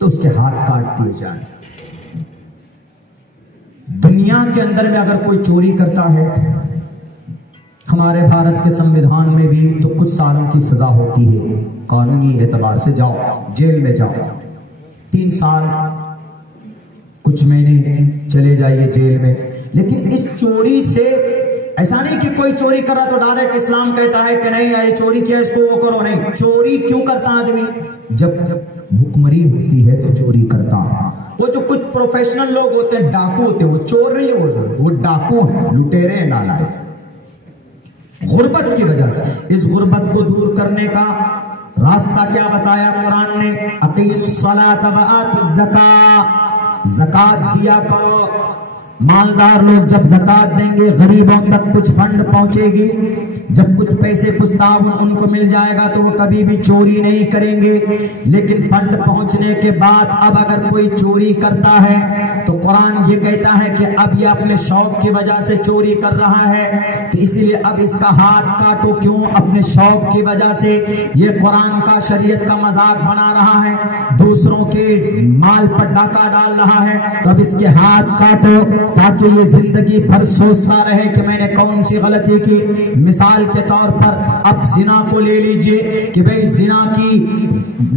تو اس کے ہاتھ کاٹ دیے جائیں۔ دنیا کے اندر میں اگر کوئی چوری کرتا ہے، ہمارے بھارت کے سمویدھان میں بھی تو کچھ سالوں کی سزا ہوتی ہے، قانونی اعتبار سے جاؤ جیل میں جاؤ، 3 سال کچھ مہینے چلے جائیے جیل میں۔ لیکن اس چوری سے ایسا نہیں کہ کوئی چوری کر رہا تو ڈائریکٹ اسلام کہتا ہے کہ نہیں یہ چوری کیا اس کو وہ کرو، نہیں، چوری کیوں کرتا آدمی؟ جب بھوکمری ہوتی ہے تو چوری کرتا۔ وہ جو کچھ پروفیشنل لوگ ہوتے ہیں، ڈاکو ہوتے ہیں، وہ چور نہیں ہے، وہ ڈاکو ہیں، لٹیرے ہیں، نالائق، غربت کی وجہ سے۔ اس غربت کو دور کرنے کا راستہ کیا بتایا قرآن نے؟ اقیموا الصلاۃ وآتوا الزکاۃ، زکات دیا کرو۔ مالدار لوگ جب زکات دیں گے غریبوں تک کچھ فنڈ پہنچے گی، جب کچھ پیسے پستاو ان کو مل جائے گا تو وہ کبھی بھی چوری نہیں کریں گے۔ لیکن فنڈ پہنچنے کے بعد اب اگر کوئی چوری کرتا ہے تو قرآن یہ کہتا ہے کہ اب یہ اپنے شوق کی وجہ سے چوری کر رہا ہے، تو اسی لیے اب اس کا ہاتھ کاٹو۔ کیوں؟ اپنے شوق کی وجہ سے یہ قرآن کا، شریعت کا مذاق بنا رہا ہے، دوسروں کے مال پر ڈاکہ ڈال رہا ہے، تو اب اس کے ہاتھ کاٹو۔ تاکہ یہ زندگی بھر سوچتا رہے کہ میں نے کون سی غلطی کی۔ مثال کے طور پر اب زنا کو لے لیجئے کہ بھئی زنا کی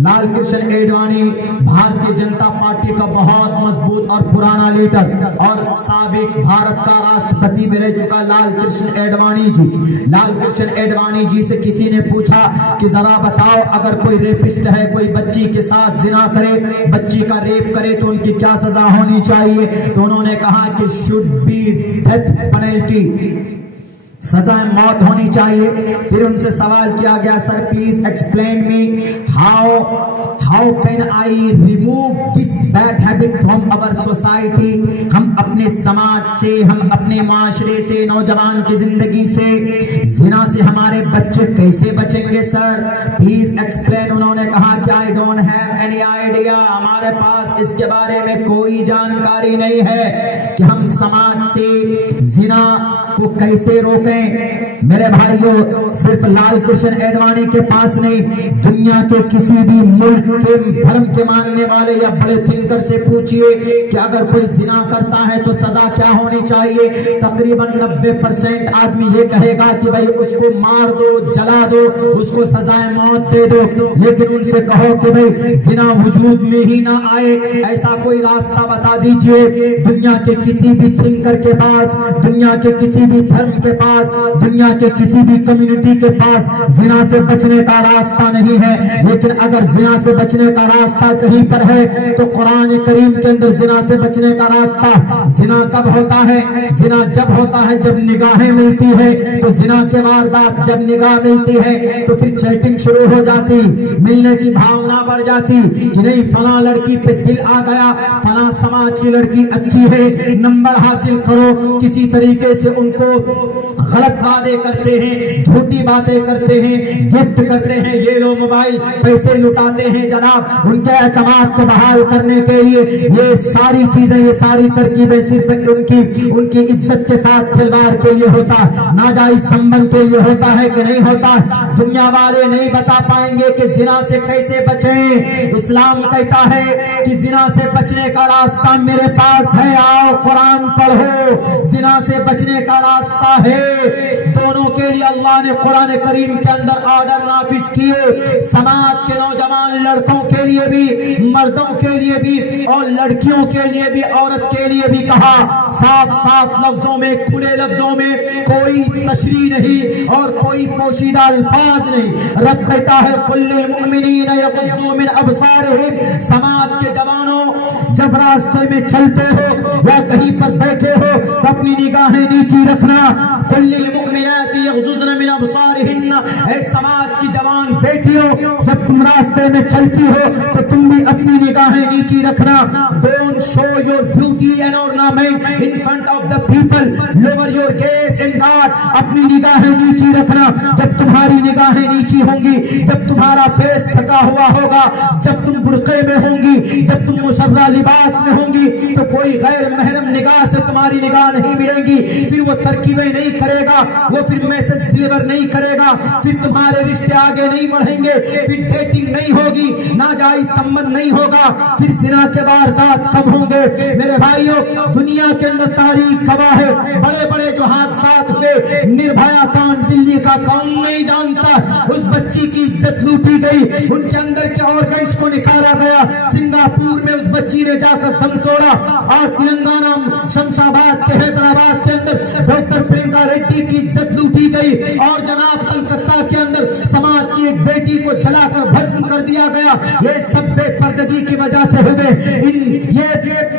لال کرشن اڈوانی بھارتیہ جنتا پارٹی کا بہت مضبوط اور پرانا لیڈر اور سابق بھارت کا راشٹرپتی بھی رہ چکا لال کرشن اڈوانی جی۔ لال کرشن اڈوانی جی سے کسی نے پوچھا کہ ذرا بتاؤ اگر کوئی ریپسٹ ہے، کوئی بچی کے ساتھ زنا کرے، بچی کا ریپ کرے تو ان کی کیا سزا ہونی چاہیے؟ تو انہوں نے کہا کہ should be death penalty، سزا موت ہونی چاہیے۔ پھر ان سے سوال کیا گیا sir please explain me how can I remove this bad habit from our society؟ ہم اپنے سماج سے، ہم اپنے معاشرے سے، نوجوان کی زندگی سے، زنا سے ہمارے بچے کیسے بچیں گے سر؟ Please explain. انہوں نے کہا کہ I don't have any idea، ہمارے پاس اس کے بارے میں کوئی جانکاری نہیں ہے کہ ہم سماج سے زنا کو کیسے روکیں۔ میرے بھائیوں صرف لال کرشن اڈوانی کے پاس نہیں، دنیا کے کسی بھی ملک کے دھرم کے ماننے والے یا بڑے تھنکر سے پوچھئے کہ اگر کوئی زنا کرتا ہے تو سزا کیا ہونی چاہیے، تقریباً 90% آدمی یہ کہے گا کہ بھئی اس کو مار دو، جلا دو، اس کو سزائے موت دے دو۔ لیکن ان سے کہو کہ بھئی زنا وجود میں ہی نہ آئے، ایسا کوئی راستہ بتا دیجئے۔ دنیا کے کسی بھی تھنکر کے پاس، دنیا کے کسی بھی دھرم کے پاس، دنیا کے کسی بھی کمیونٹی کے پاس زنا سے بچنے کا راستہ نہیں ہے۔ لیکن اگر زنا سے بچنے کا راستہ کہیں پر ہے تو قرآن کریم کے اندر زنا سے بچنے کا راستہ، زنا کب ہوتا ہے؟ زنا جب ہوتا ہے جب نگاہیں ملتی ہے، تو زنا کے واردات جب نگاہ ملتی ہے تو پھر چیٹنگ شروع ہو جاتی، ملنے کی بھاونا بڑھ جاتی کہ نہیں فلاں لڑکی پہ دل آ گیا، فلاں سماج کی لڑکی اچھی ہے، نمبر حاصل کرو۔ کسی طریقے سے ان کو غلط وعدے کرتے ہیں، جھوٹی باتیں کرتے ہیں، گفٹ کرتے ہیں، یہ لو موبائل، پیسے لٹاتے ہیں جناب ان کے اعتماد کو بحال کرنے کے لیے۔ یہ ساری چیزیں، یہ ساری ترکیبیں صرف ان کی عزت کے ساتھ کھلواڑ کے لیے ہوتا، ناجائز سنبندھ کے لیے ہوتا ہے کہ نہیں ہوتا؟ دنیا والے نہیں بتا پائیں گے کہ زنا سے کیسے بچیں۔ اسلام کہتا ہے کہ زنا سے بچنے کا راستہ میرے پاس ہے، آؤ قرآن پڑھو۔ زنا سے بچنے کا راستہ ہے، دونوں کے لیے اللہ نے قرآن کریم کے اندر آرڈر نافذ کیے، سماج کے نوجوان لڑکوں کے لیے بھی، مردوں کے لیے بھی، اور لڑکیوں کے لیے بھی، عورت کے لیے بھی کہا، صاف صاف لفظوں میں، کھلے لفظوں میں، کوئی تشریح نہیں اور کوئی پوشیدہ الفاظ نہیں۔ رب کہتا ہے قل للمؤمنین یغضوا من ابصارہم، سماج کے جوانوں جب راستے میں چلتے ہو یا کہیں پر بیٹھے ہو تو اپنی نگاہیں نیچی رکھنا۔ قل للمؤمنات یغضضن من ابصارہن، اے سماج کی جوان بیٹیوں جب تم راستے میں چلتی ہو تو تم بھی اپنی نگاہیں نیچی رکھنا۔ Don't show your beauty and ornament in front of the people, lower your gaze in God، اپنی نگاہیں نیچی رکھنا۔ جب تمہاری نگاہیں نیچی ہوں گی، جب تمہارا فیس ڈھکا ہوا ہوگا، جب تم برقعے میں ہوں گی، جب تم مشرہ لباس میں ہوں گی تو کوئی غیر محرم نگاہ سے تمہاری نگاہ نہیں ملے گی، پھر وہ ترکیبیں نہیں کرے گا، وہ پھر میسج ڈیلیور نہیں کرے گا، پھر تمہارے رشتے آگے نہیں بڑھیں گے، پھر ڈیٹنگ نہیں ہوگی، ناجائز سمبند نہیں ہوگا، پھر زنا کے واردات کم ہوں گے۔ میرے بھائیوں دنیا کے اندر تاریخ گواہ ہے، بڑے بڑے جو حادثات ہوئے، نربھیا کانڈ دلی کا کون نہیں جانتا، اس بچی کی عزت لوٹی گئی، ان کے اندر کے آرگنز کو نکالا گیا، سنگاپور میں اس بچی نے جا کر دم توڑا، اور تلنگانہ شمشاباد کے حیدرآباد کے اندر ڈاکٹر پرینکا ریڈی کی عزت لوٹی گئی، اور جناب کلکتہ کے اندر سماج کی ایک بیٹی کو جلا کر بھسم کر دیا گیا۔ یہ سب بے پردگی کی وجہ سے ہوئے۔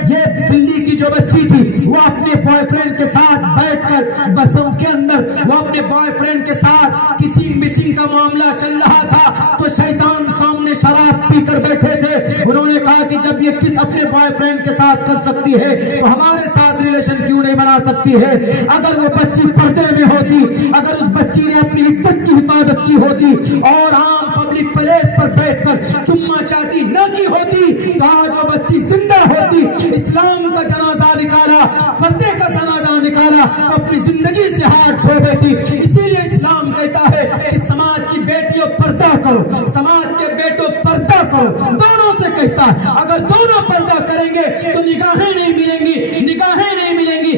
یہ دلی کی جو بچی تھی وہ اپنے بوائے فرینڈ کے ساتھ بیٹھ کر بسوں کے اندر، وہ اپنے بوائے فرینڈ کے ساتھ کسی مشن کا معاملہ چل رہا تھا تو شیطان سامنے شراب پی کر بیٹھے تھے، انہوں نے کہا کہ جب یہ کس اپنے بوائے فرینڈ کے ساتھ کر سکتی ہے تو ہمارے ساتھ ریلیشن کیوں نہیں بنا سکتی ہے؟ اگر وہ بچی پردے میں ہوتی، اگر اس بچی نے اپنی عزت کی حفاظت کی ہوتی اور عام پبلک پلیس پر بیٹھ کر چما چاٹی نہ کی ہوتی تو آج وہ بچی زندہ ہوتی۔ اسلام کا جنازہ نکالا، پردے کا جنازہ نکالا تو اپنی زندگی سے ہاتھ دھو بیٹھی۔ اسی لیے اسلام کہتا ہے کہ سماج کی بیٹیوں پردہ کرو، سماج کے بیٹوں پردہ کرو، دونوں سے کہتا ہے۔ اگر دونوں پردہ کریں گے تو نگاہیں نہیں ملیں گی، نگاہیں نہیں ملیں گی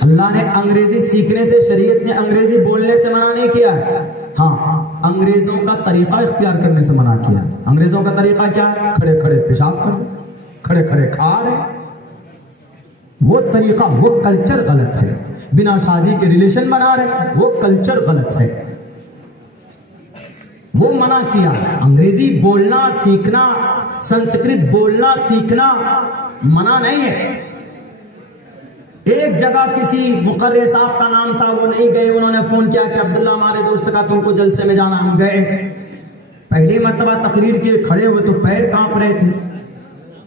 اللہ نے انگریزی سیکھنے سے، شریعت نے انگریزی بولنے سے منع نہیں کیا ہے، ہاں انگریزوں کا طریقہ اختیار کرنے سے منع کیا ہے۔ انگریزوں کا طریقہ کیا ہے؟ کھڑے کھڑے پیشاب کر رہے، کھڑے کھڑے کھا رہے، وہ طریقہ، وہ کلچر غلط ہے۔ بنا شادی کے ریلیشن بنا رہے، وہ کلچر غلط ہے، وہ منع کیا۔ انگریزی بولنا سیکھنا، سنسکرت بولنا سیکھنا منع نہیں ہے۔ ایک جگہ کسی مقرر صاحب کا نام تھا، وہ نہیں گئے، انہوں نے فون کیا کہ عبداللہ ہمارے دوست کا تم کو جلسے میں جانا، ہم گئے۔ پہلی مرتبہ تقریر کے کھڑے ہوئے تو پیر کانپ رہے تھے۔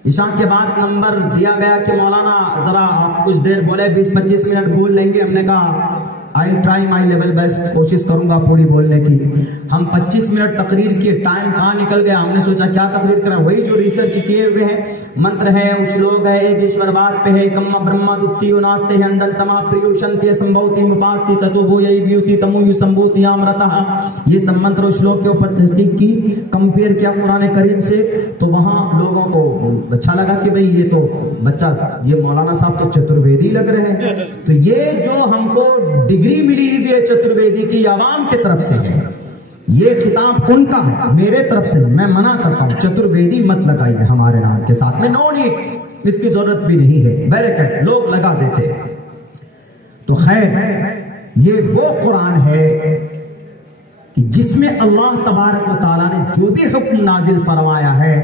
عشاء کے بعد نمبر دیا گیا کہ مولانا ذرا آپ کچھ دیر بولے، 20-25 منٹ بول لیں گے۔ ہم نے کہا I try my level best, کوشش کروں گا پوری بولنے کی۔ ہم 25 منٹ تقریر کیے، ٹائم کہاں نکل گیا۔ ہم نے سوچا کیا تقریر کرا، وہی جو ریسرچ کیے ہوئے ہیں، منتر ہے، شلوک ہے، ایک ایشور بار پہ ہے، کما برہما دکتیو ناستے ہے اندن تما پریو شنتی سمبھوتی مپاستی تتوبو یہی ویوتی تمو یو سمبھوتی آمرتہ، یہ سب منتر و شلوک کے اوپر تحقیق کی، کمپیئر کیا قرآن کریم سے، تو وہاں لوگوں کو اچھا لگا کہ بھئی یہ تو بچہ، یہ مولانا صاحب تو چترویدی لگ رہے ہیں۔ تو یہ جو ہم کو ڈگری ملی ہوئی ہے چترویدی کی، عوام کی طرف سے ہے، یہ خطاب ان کا ہے، میرے طرف سے میں منع کرتا ہوں، چترویدی مت لگائیے ہمارے نام کے ساتھ میں، نو نیڈ، اس کی ضرورت بھی نہیں ہے، بیرکٹ لوگ لگا دیتے۔ تو خیر یہ وہ قرآن ہے کہ جس میں اللہ تبارک و تعالیٰ نے جو بھی حکم نازل فرمایا ہے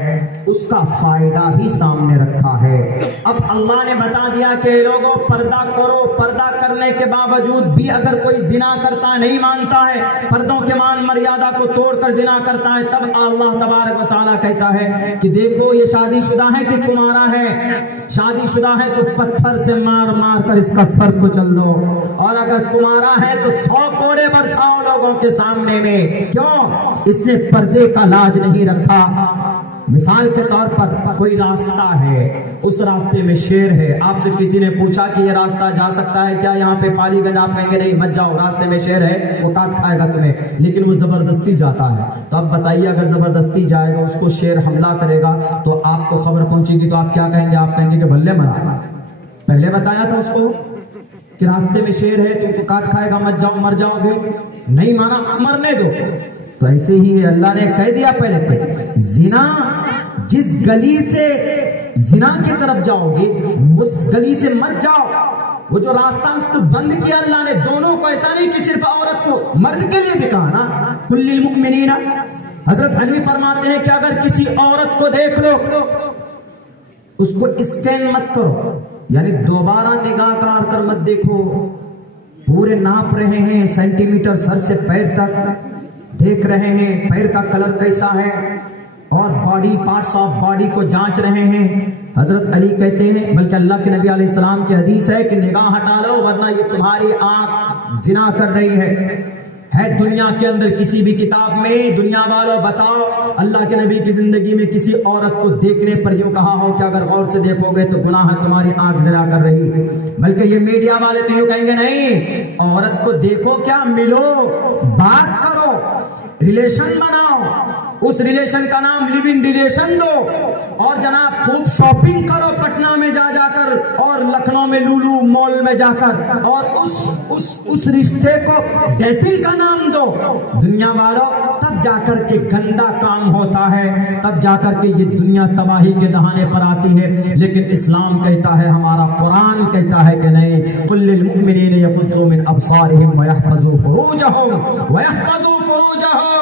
اس کا فائدہ بھی سامنے رکھا ہے۔ اب اللہ نے بتا دیا کہ لوگوں پردہ کرو، پردہ کرنے کے باوجود بھی اگر کوئی زنا کرتا ہے، نہیں مانتا ہے، پردوں کے مان مریادہ کو توڑ کر زنا کرتا ہے، تب اللہ تبارک و تعالیٰ کہتا ہے کہ دیکھو یہ شادی شدہ ہے کہ کمارا ہے، شادی شدہ ہے تو پتھر سے مار مار کر اس کا سر کو چل دو، اور اگر کمارا ہے تو 100 کوڑے برساؤ لوگوں کے سامنے میں۔ کیوں؟ اس نے پردے کا لاج نہیں رکھا۔ مثال کے طور پر کوئی راستہ ہے، اس راستے میں شیر ہے، آپ سے کسی نے پوچھا کہ یہ راستہ جا سکتا ہے کیا یہاں پہ پالی گنج، آپ کہیں گے نہیں مت جاؤ، راستے میں شیر ہے، وہ کاٹ کھائے گا تمہیں، لیکن وہ زبردستی جاتا ہے۔ تو اب بتائیے اگر زبردستی جائے گا، اس کو شیر حملہ کرے گا تو آپ کو خبر پہنچے گی تو آپ کیا کہیں گے؟ آپ کہیں گے کہ بھلے مرا، پہلے بتایا تھا اس کو کہ راستے میں شیر ہے، تم کو کاٹ کھائے گا، مت جاؤ، مر جاؤ گے، نہیں مانا، مرنے دو۔ تو ایسے ہی اللہ نے کہہ دیا پہلے پہ، زنا جس گلی سے زنا کی طرف جاؤ گے اس گلی سے مت جاؤ، وہ جو راستہ اس کو بند کیا اللہ نے دونوں کو، ایسا نہیں کہ صرف عورت کو، مرد کے لیے بھی کہا نا کل للمؤمنین۔ حضرت علی فرماتے ہیں کہ اگر کسی عورت کو دیکھ لو اس کو اسکین مت کرو، یعنی دوبارہ نگاہ کار کر مت دیکھو، پورے ناپ رہے ہیں سینٹی میٹر سر سے پیر تک، دیکھ رہے ہیں پیر کا کلر کیسا ہے، اور باڈی پارٹس آف باڈی کو جانچ رہے ہیں۔ حضرت علی کہتے ہیں، بلکہ اللہ کے نبی علیہ السلام کی حدیث ہے کہ نگاہ ہٹا لو ورنہ یہ تمہاری آنکھ زنا کر رہی ہے دنیا کے اندر کسی بھی کتاب میں؟ دنیا والوں بتاؤ اللہ کے نبی کی زندگی میں کسی عورت کو دیکھنے پر یوں کہا ہو کہ اگر غور سے دیکھو گے تو گناہ ہے، تمہاری آنکھ زنا کر رہی؟ بلکہ یہ میڈیا والے تو یوں کہیں گے نہیں، عورت کو دیکھو کیا، ملو، بات کرو، ریلیشن بناؤ، اس ریلیشن کا نام لیونگ ریلیشن دو، اور جناب خوب شاپنگ کرو پٹنہ میں جا جا کر، اور لکھنؤ میں لولو مال میں جا کر، اور اس رشتے کو ڈیٹنگ کا نام دو۔ دنیا والوں تب جا کر کے گندا کام ہوتا ہے، تب جا کر کے یہ دنیا تباہی کے دہانے پر آتی ہے۔ لیکن اسلام کہتا ہے، ہمارا قرآن کہتا ہے کہ نہیں، قل للمؤمنین یغضوا من ابصارہم ویحفظوا فروجہم ویحفظوا فروجہم۔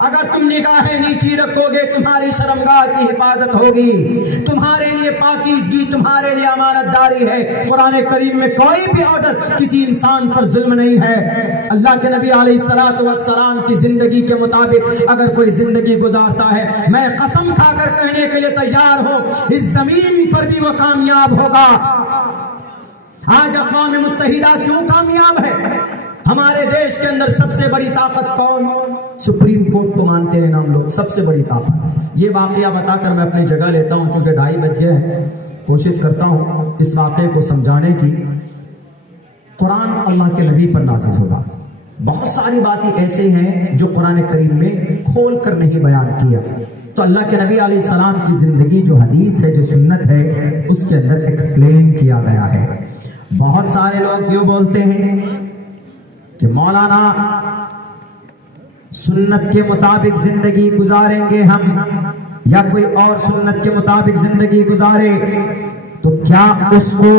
اگر تم نگاہیں نیچی رکھو گے تمہاری شرمگاہ کی حفاظت ہوگی، تمہارے لیے پاکیزگی، تمہارے لیے امانت داری ہے۔ قرآن کریم میں کوئی بھی آرڈر کسی انسان پر ظلم نہیں ہے۔ اللہ کے نبی علیہ السلام کی زندگی کے مطابق اگر کوئی زندگی گزارتا ہے، میں قسم کھا کر کہنے کے لیے تیار ہوں اس زمین پر بھی وہ کامیاب ہوگا۔ آج اقوام متحدہ کیوں کامیاب ہے؟ ہمارے دیش کے اندر سب سے بڑی طاقت کون؟ سپریم کورٹ کو مانتے ہیں ہم لوگ، سب سے بڑی طاقت۔ یہ واقعہ بتا کر میں اپنی جگہ لیتا ہوں، چونکہ 2:30 بج گئے ہیں، کوشش کرتا ہوں اس واقعے کو سمجھانے کی۔ قرآن اللہ کے نبی پر نازل ہوگا، بہت ساری باتیں ایسے ہیں جو قرآن کریم میں کھول کر نہیں بیان کیا، تو اللہ کے نبی علیہ السلام کی زندگی جو حدیث ہے، جو سنت ہے، اس کے اندر ایکسپلین کیا گیا ہے۔ بہت سارے لوگ یوں بولتے ہیں کہ مولانا سنت کے مطابق زندگی گزاریں گے ہم، یا کوئی اور سنت کے مطابق زندگی گزارے تو کیا اس کو،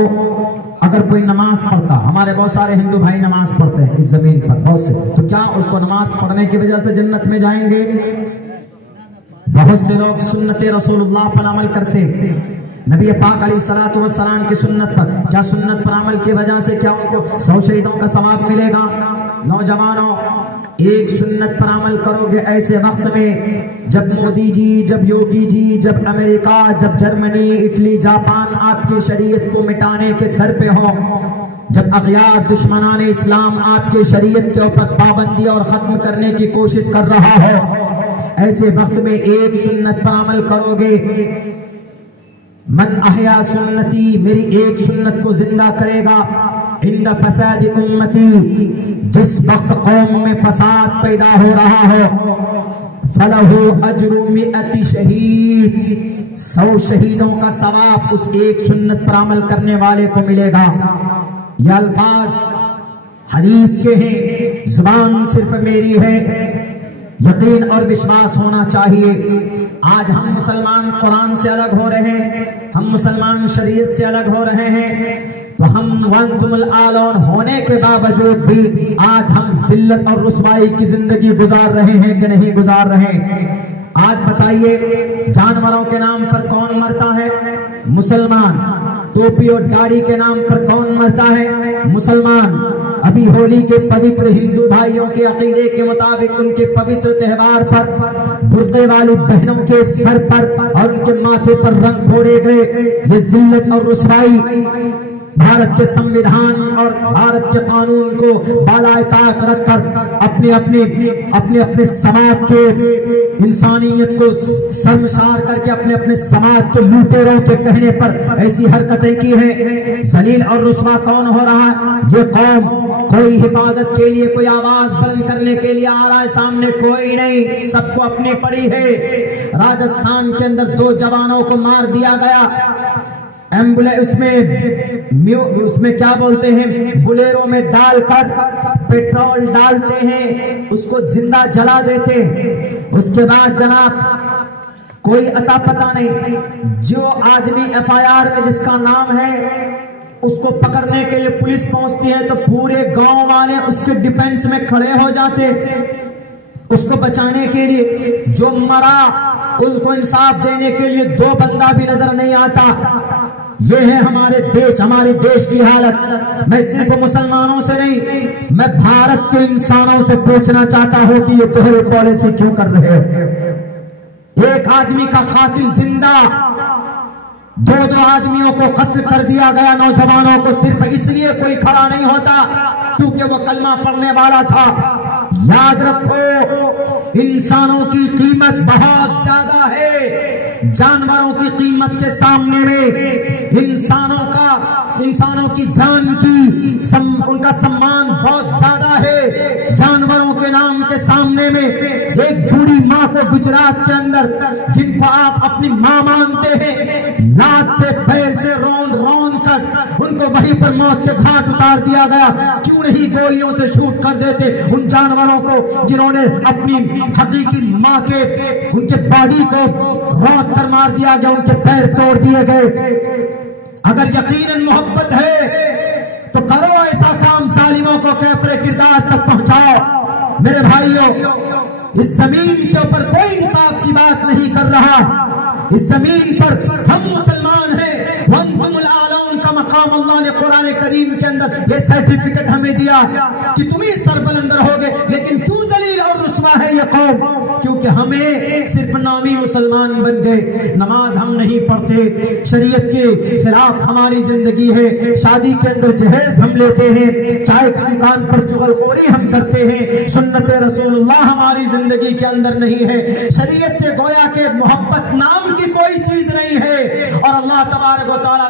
اگر کوئی نماز پڑھتا، ہمارے بہت سارے ہندو بھائی نماز پڑھتے ہیں اس زمین پر بہت سے، تو کیا اس کو نماز پڑھنے کی وجہ سے جنت میں جائیں گے؟ بہت سے لوگ سنت رسول اللہ پر عمل کرتے، نبی پاک علیہ الصلوۃ والسلام کی سنت پر، کیا سنت پر عمل کی وجہ سے کیا ان کو 100 شہیدوں کا ثواب ملے گا؟ نوجوانوں، ایک سنت پر عمل کرو گے ایسے وقت میں جب مودی جی، جب یوگی جی، جب امریکہ، جب جرمنی، اٹلی، جاپان آپ کی شریعت کو مٹانے کے در پہ ہو، جب اغیار دشمنان اسلام آپ کے شریعت کے اوپر پابندی اور ختم کرنے کی کوشش کر رہا ہو، ایسے وقت میں ایک سنت پر عمل کرو گے۔ من احیا سنتی، میری ایک سنت کو زندہ کرے گا، عند فساد امتی، جس وقت قوم میں فساد پیدا ہو رہا ہو، فلہ اجر 100 شہید، 100 شہیدوں کا ثواب اس ایک سنت پر عمل کرنے والے کو ملے گا۔ یہ الفاظ حدیث کے ہیں، زبان صرف میری ہے، یقین اور وشواس ہونا چاہیے۔ آج ہم مسلمان قرآن سے الگ ہو رہے ہیں، ہم مسلمان شریعت سے الگ ہو رہے ہیں، تو ہم وانتم العالون ہونے کے باوجود بھی آج ہم ذلت اور رسوائی کی زندگی گزار رہے ہیں کہ نہیں گزار رہے؟ آج بتائیے، جانوروں کے نام پر کون مرتا ہے؟ مسلمان۔ ٹوپی اور داڑھی کے نام پر کون مرتا ہے؟ مسلمان۔ ابھی ہولی کے پوتر ہندو بھائیوں کے عقیدے کے مطابق ان کے پوتر تہوار پر برقعے والی بہنوں کے سر پر اور ان کے ماتھے پر رنگ پھوڑے گئے۔ یہ ذلت اور رسوائی بھارت کے سمویدھان اور بھارت کے قانون کو بالائے طاق رکھ کر اپنے سماج کے انسانیت کو شرمسار کر کے اپنے سماج کے لوٹیروں کے کہنے پر ایسی حرکتیں کی ہیں۔ ذلیل اور رسوا کون ہو رہا ہے؟ یہ قوم۔ کوئی حفاظت کے لیے، کوئی آواز بلند کرنے کے لیے آ رہا ہے سامنے؟ کوئی نہیں، سب کو اپنی پڑی ہے۔ راجستھان کے اندر 2 جوانوں کو مار دیا گیا، اس میں کیا بولتے ہیں، بلیروں میں ڈال کر پیٹرول ڈالتے ہیں، اس کو زندہ جلا دیتے۔ اس کے بعد جناب کوئی عطا پتہ نہیں، جو آدمی FIR میں جس کا نام ہے اس کو پکڑنے کے لیے پولیس پہنچتی ہے تو پورے گاؤں والے اس کے ڈیفنس میں کھڑے ہو جاتے اس کو بچانے کے لیے۔ جو مرا اس کو انصاف دینے کے لیے 2 بندہ بھی نظر نہیں آتا۔ یہ ہے ہمارے دیش کی حالت۔ میں صرف مسلمانوں سے نہیں، میں بھارت کے انسانوں سے پوچھنا چاہتا ہوں کہ یہ دوہری پالیسی کیوں کر رہے ہیں؟ ایک آدمی کا قاتل زندہ، 2 آدمیوں کو قتل کر دیا گیا، نوجوانوں کو، صرف اس لیے کوئی کھڑا نہیں ہوتا کیونکہ وہ کلمہ پڑھنے والا تھا۔ یاد رکھو، انسانوں کی قیمت بہت زیادہ ہے، جانوروں کی قیمت کے سامنے میں انسانوں کی جان کی ان کا سمان بہت زیادہ ہے۔ جانوروں کے نام کے سامنے میں ایک بوڑھی ماں کو گجرات کے اندر، جن کو آپ اپنی ماں مانتے ہیں، لات سے پیر سے رون کر ان کو وہیں پر موت کے گھاٹ اتار دیا گیا۔ کیوں نہیں گولیوں سے شوٹ کر دیتے ان جانوروں کو جنہوں نے اپنی حقیقی ماں کے ان کے باڈی کو روت کر مار دیا گیا، ان کے پیر توڑ دیے گئے۔ اگر یقیناً محبت ہے تو کرو ایسا کام، ظالموں کو کیفر کردار تک پہنچاؤ۔ میرے بھائیوں، اس زمین کے اوپر کوئی انصاف کی بات نہیں کر رہا۔ اس زمین پر ہم مسلمان ہیں، وانتم العالون کا مقام اللہ نے قرآن کریم کے اندر یہ سرٹیفکیٹ ہمیں دیا کہ تم ہی سربلند رہو گے۔ لیکن کیوں ذلیل اور رسوا ہے یہ قوم؟ کیونکہ ہمیں صرف نامی مسلمان بن گئے، نماز ہم نہیں پڑھتے، شریعت کے خلاف ہماری زندگی ہے، شادی کے اندر جہیز ہم لیتے ہیں، چائے کی دکان پر چغل خوری ہم کرتے ہیں، سنت رسول اللہ ہماری زندگی کے اندر نہیں ہے، شریعت سے گویا کہ محبت نام کی کوئی چیز نہیں ہے، اور اللہ تبارک و تعالیٰ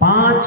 5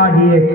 RDX,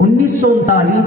1939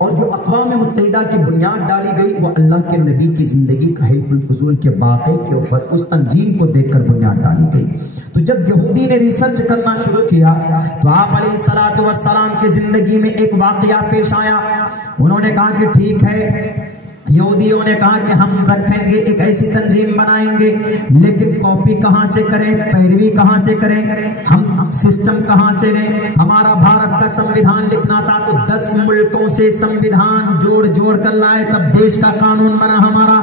اور جو اقوام متحدہ کی بنیاد ڈالی گئی وہ اللہ کے نبی کی زندگی کا حلف الفضول کے واقعے کے اوپر اس تنظیم کو دیکھ کر بنیاد ڈالی گئی۔ تو جب یہودی نے ریسرچ کرنا شروع کیا تو آپ علیہ الصلوۃ والسلام کی زندگی میں ایک واقعہ پیش آیا۔ انہوں نے کہا کہ ٹھیک ہے، یہودیوں نے کہا کہ ہم رکھیں گے، ایک ایسی تنظیم بنائیں گے، لیکن کاپی کہاں سے کریں، پیروی کہاں سے کریں، ہم سسٹم کہاں سے لیں؟ ہمارا بھارت کا سنویدھان لکھنا تھا تو 10 ملکوں سے سنویدھان جوڑ کر لائے، تب دیش کا قانون بنا۔ ہمارا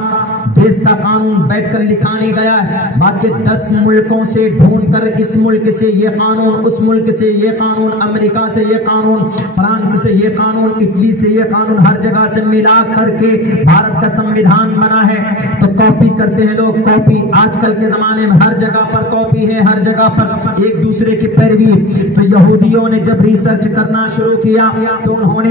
دیش کا قانون بیٹھ کر لکھا نہیں گیا ہے، باقی 10 ملکوں سے ڈھونڈ کر اس ملک سے یہ قانون، اس ملک سے یہ قانون، امریکہ سے یہ قانون، فرانس سے یہ قانون، اٹلی سے یہ قانون، ہر جگہ سے ملا کر کے بھارت کا سنویدھان بنا ہے۔ تو کاپی کرتے ہیں لوگ، کاپی آج کل کے زمانے میں ہر جگہ پر کاپی ہے، ہر جگہ پر ایک دوسرے کی پیروی۔ تو یہودیوں نے جب ریسرچ کرنا شروع کیا تو انہوں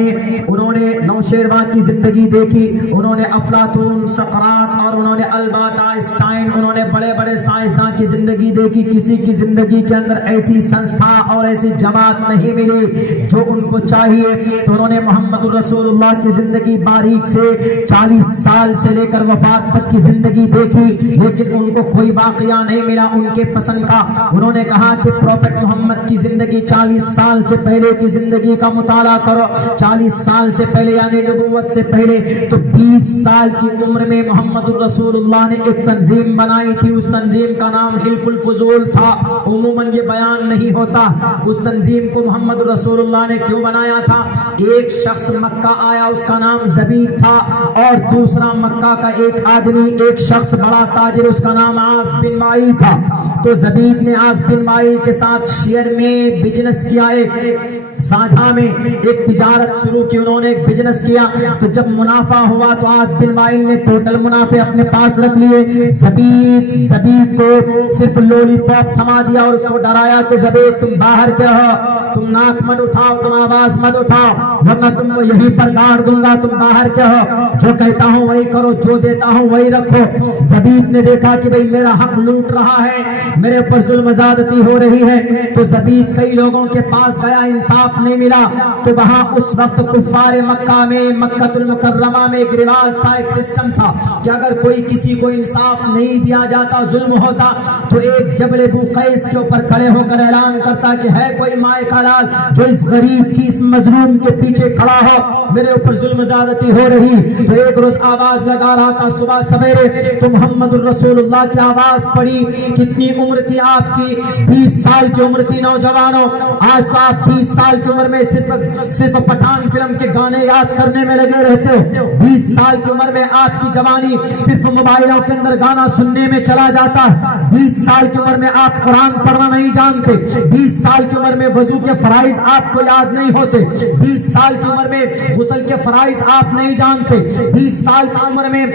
نے نوشیروان کی زندگی دیکھی، انہوں نے افلاطون، سقراط اور انہوں نے البرٹ آئنسٹائن، انہوں نے بڑے بڑے سائنسداں کی زندگی دیکھی۔ کسی کی زندگی کے اندر ایسی سنستھا اور ایسی جماعت نہیں ملی جو ان کو چاہیے۔ تو انہوں نے محمد رسول اللہ کی زندگی باریک سے 40 سال سے لے کر وفات تک کی زندگی دیکھی، لیکن ان کو کوئی واقعہ نہیں ملا ان کے پسند کا۔ انہوں نے کہا کہ پروفیٹ محمد کی زندگی 40 سال سے پہلے کی زندگی کا مطالعہ کرو، 40 سال سے پہلے یعنی نبوت سے پہلے۔ تو 20 سال کی عمر میں محمد رسول اللہ نے ایک تنظیم بنائی تھی، اس تنظیم کا نام حلف الفضول تھا۔ عموماً یہ بیان نہیں ہوتا اس تنظیم کو محمد رسول اللہ نے کیوں بنایا تھا۔ ایک شخص مکہ آیا، اس کا نام زبید تھا، اور دوسرا مکہ کا ایک آدمی، ایک شخص بڑا تاجر، اس کا نام عاص بن وائل تھا۔ تو زبید نے عاص بن وائل کے ساتھ شیئر میں بزنس کیا، ایک سانجھا میں ایک تجارت شروع کی، انہوں نے ایک بزنس کیا۔ تو جب منافع ہوا تو عاص بن وائل نے ٹوٹل منافع اپنے پاس رکھ لیے، زبید کو صرف لولی پاپ تھما دیا اور اس کو ڈرایا کہ زبید تم باہر کیا ہو، تم ناک مت اٹھاؤ، تم آواز مت اٹھاؤ ورنہ تم کو یہیں پر گاڑ دوں گا، تم باہر کیا ہو، جو کہتا ہوں وہی کرو، جو دیتا ہوں وہی رکھو۔ زبید نے دیکھا کہ بھئی میرا حق لوٹ رہا ہے، میرے اوپر ظلم زیادتی ہو رہی ہے، تو زبید کئی لوگوں کے پاس گیا، انصاف نہیں ملا۔ تو وہاں اس وقت کفار مکہ میں، مکہ المکرمہ میں ایک رواج تھا، ایک سسٹم تھا کہ اگر کوئی کسی کو انصاف نہیں دیا جاتا، ظلم ہوتا، تو ایک جبل بوقیس کے اوپر کھڑے ہو کر اعلان کرتا کہ ہے کوئی مائے کا لال جو اس غریب کی، اس مظلوم کے پیچھے کھڑا ہو، میرے اوپر ظلم زیادتی ہو رہی۔ تو ایک روز آواز لگا رہا تھا صبح سویرے، تو محمد الرسول اللہ کی آواز پڑی۔ کتنی عمر تھی آپ کی؟ 20 سال کی عمر تھی نوجوانوں۔ آج تو آپ 20 سال کی عمر میں صرف پٹھان فلم کے گانے یاد کرنے میں لگے رہتے ہو۔ 20 سال کی عمر میں آپ کی جوانی صرف موبائلوں کے اندر گانا سننے میں چلا جاتا ہے۔ 20 سال کی عمر میں آپ قرآن پڑھنا نہیں جانتے، 20 سال کی عمر میں وضو کے فرائض آپ کو یاد نہیں ہوتے، 20 سال کی عمر میں غسل کے فرائض آپ نہیں جانتے، 20 سال کی عمر میں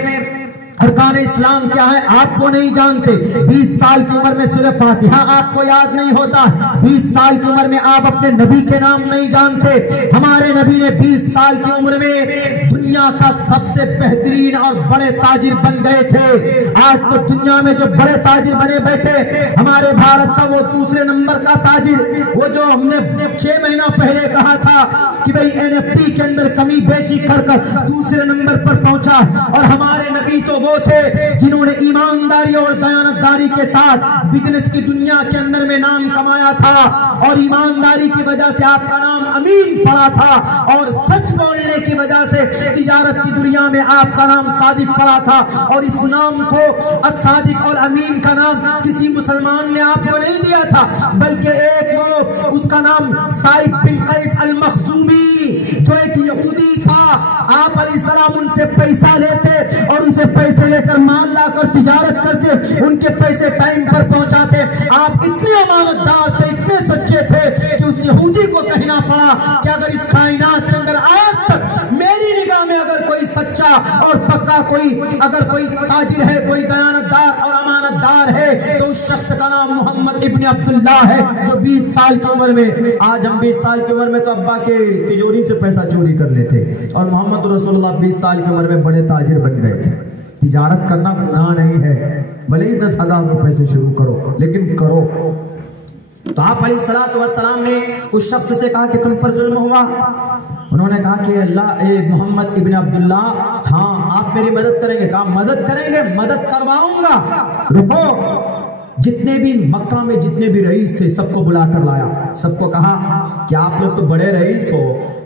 ارکان اسلام کیا ہے آپ کو نہیں جانتے، 20 سال کی عمر میں سورہ فاتحہ آپ کو یاد نہیں ہوتا، 20 سال کی عمر میں آپ اپنے نبی کے نام نہیں جانتے۔ ہمارے نبی نے 20 سال کی عمر میں دنیا کا سب سے بہترین اور بڑے تاجر بن گئے تھے۔ آج تو دنیا میں جو بڑے تاجر بنے بیٹھے، ہمارے بھارت کا وہ دوسرے نمبر کا تاجر، وہ جو ہم نے 6 مہینہ پہلے کہا تھا کہ بھئی NFT کے اندر کمی بیچی کر دوسرے نمبر پر پہنچا، اور ہمارے نبی تو وہ تھے جنہوں نے ایمانداری اور دیانتداری کے ساتھ بزنس کی دنیا کے اندر میں نام کمایا تھا، اور ایمانداری کی وجہ سے آپ کا نام امین پڑا تھا، اور سچ بولنے کی وجہ سے تجارت کی دنیا میں آپ کا نام صادق پڑا تھا۔ اور اس نام کو الصادق اور امین کا نام کسی مسلمان نے آپ کو نہیں دیا تھا، بلکہ ایک وہ اس کا نام سائب بن قیس المخزومی جو ایک یہودی تھا، آپ علیہ السلام ان سے پیسہ لیتے اور ان سے پیسے لے کر مال لا کر تجارت کرتے، ان کے پیسے ٹائم پر پہنچاتے۔ آپ اتنے امانت دار تھے، اتنے سچے تھے کہ اس یہودی کو کہنا پڑا کہ اگر اس کائنات کے اندر آج تک میری نگاہ میں اگر کوئی سچا اور پکا اگر کوئی تاجر ہے، کوئی دیانتدار اور امانت دار ہے، تو اس شخص کا نام محمد ابن عبداللہ ہے، جو 20 سال کی عمر میں، آج ہم 20 سال کی عمر میں تو ابا کے تجوری سے پیسہ چوری کر لیتے، اور محمد رسول اللہ 20 سال کی عمر میں بڑے تاجر بن گئے تھے۔ تجارت کرنا گناہ نہیں ہے، بھلے ہی 10,000 روپے سے شروع کرو، لیکن کرو۔ تو آپ علیہ السلام نے اس شخص سے کہا کہ تم پر ظلم ہوا؟ انہوں نے کہا کہ اللہ اے محمد ابن عبداللہ، ہاں آپ میری مدد کریں گے؟ کہا مدد کریں گے، مدد کرواؤں گا، رکو۔ جتنے بھی مکہ میں جتنے بھی رئیس تھے سب کو بلا کر لایا، سب کو کہا کہ آپ لوگ تو بڑے رئیس ہو،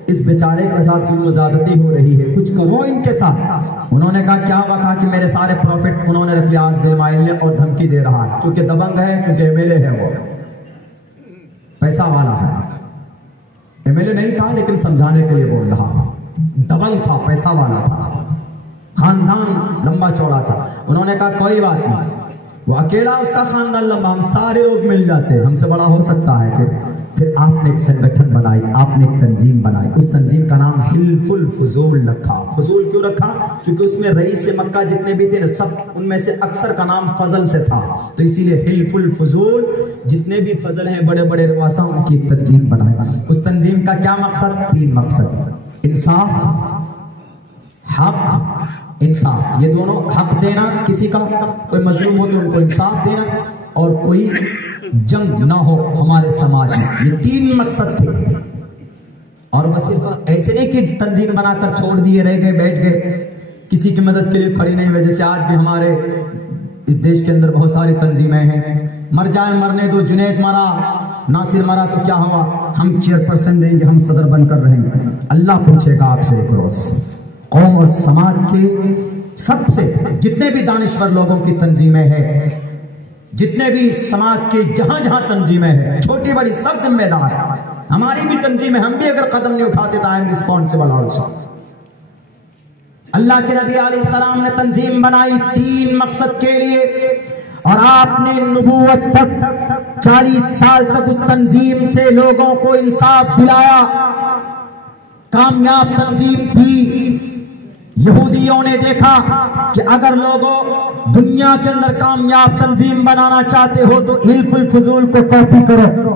اس بیچارے کے ساتھ ظلم و زیادتی ہو رہی ہے، کچھ کرو ان کے ساتھ۔ انہوں نے کہا کیا ہوا؟ کہا کہ میرے سارے پروفٹ انہوں نے رکھ لیا آز بن مائل نے، اور دھمکی دے رہا ہے، چونکہ دبنگ ہے، چونکہ ایم ایل اے ہے، وہ پیسہ والا ہے، ایم ایل اے نہیں تھا لیکن سمجھانے کے لیے بول رہا، دبنگ تھا، پیسہ والا تھا، خاندان لمبا چوڑا تھا۔ انہوں نے کہا کوئی بات نہیں، وہ اکیلا اس کا خاندان لمبا، ہم سارے لوگ مل جاتے ہیں، ہم سے بڑا ہو سکتا ہے۔ پھر آپ نے ایک سنگٹھن بنائی، آپ نے ایک تنظیم بنائی، اس تنظیم کا نام حلف الفضول رکھا۔ فضول کیوں رکھا؟ چونکہ اس میں رئیس مکہ جتنے بھی تھے نا، سب ان میں سے اکثر کا نام فضل سے تھا، تو اسی لیے حلف الفضول، جتنے بھی فضل ہیں بڑے بڑے رؤساء، ان کی ایک تنظیم بنائی۔ اس تنظیم کا کیا مقصد؟ 3 مقصد: انصاف، حق، انصاف، یہ دونوں، حق دینا کسی کا، کوئی مظلوم ہو تو ان کو انصاف دینا، اور کوئی جنگ نہ ہو ہمارے سماج میں، یہ 3 مقصد تھے۔ اور وہ صرف ایسے نہیں کہ تنظیم بنا کر چھوڑ دیے، رہ گئے، بیٹھ گئے، کسی کی مدد کے لیے کھڑی نہیں ہوئے۔ جیسے آج بھی ہمارے اس دیش کے اندر بہت ساری تنظیمیں ہیں، مر جائیں مرنے دو، جنید مرا، ناصر مرا تو کیا ہوا، ہم چیئرپرسن رہیں گے، ہم صدر بن کر رہیں گے۔ اللہ پوچھے گا آپ سے ایک روز، قوم اور سماج کے سب سے جتنے بھی دانشور لوگوں کی تنظیمیں ہیں، جتنے بھی سماج کے جہاں جہاں تنظیمیں ہیں، چھوٹی بڑی سب ذمہ دار ہیں۔ ہماری بھی تنظیمیں، ہم بھی اگر قدم نہیں اٹھاتے تو آئی ایم ریسپانسبل آلسو۔ اللہ کے نبی علیہ السلام نے تنظیم بنائی 3 مقصد کے لیے، اور آپ نے نبوت تک 40 سال تک اس تنظیم سے لوگوں کو انصاف دلایا، کامیاب تنظیم تھی۔ یہودیوں نے دیکھا کہ اگر لوگوں دنیا کے اندر کامیاب تنظیم بنانا چاہتے ہو تو حلف الفضول کو کاپی کرو۔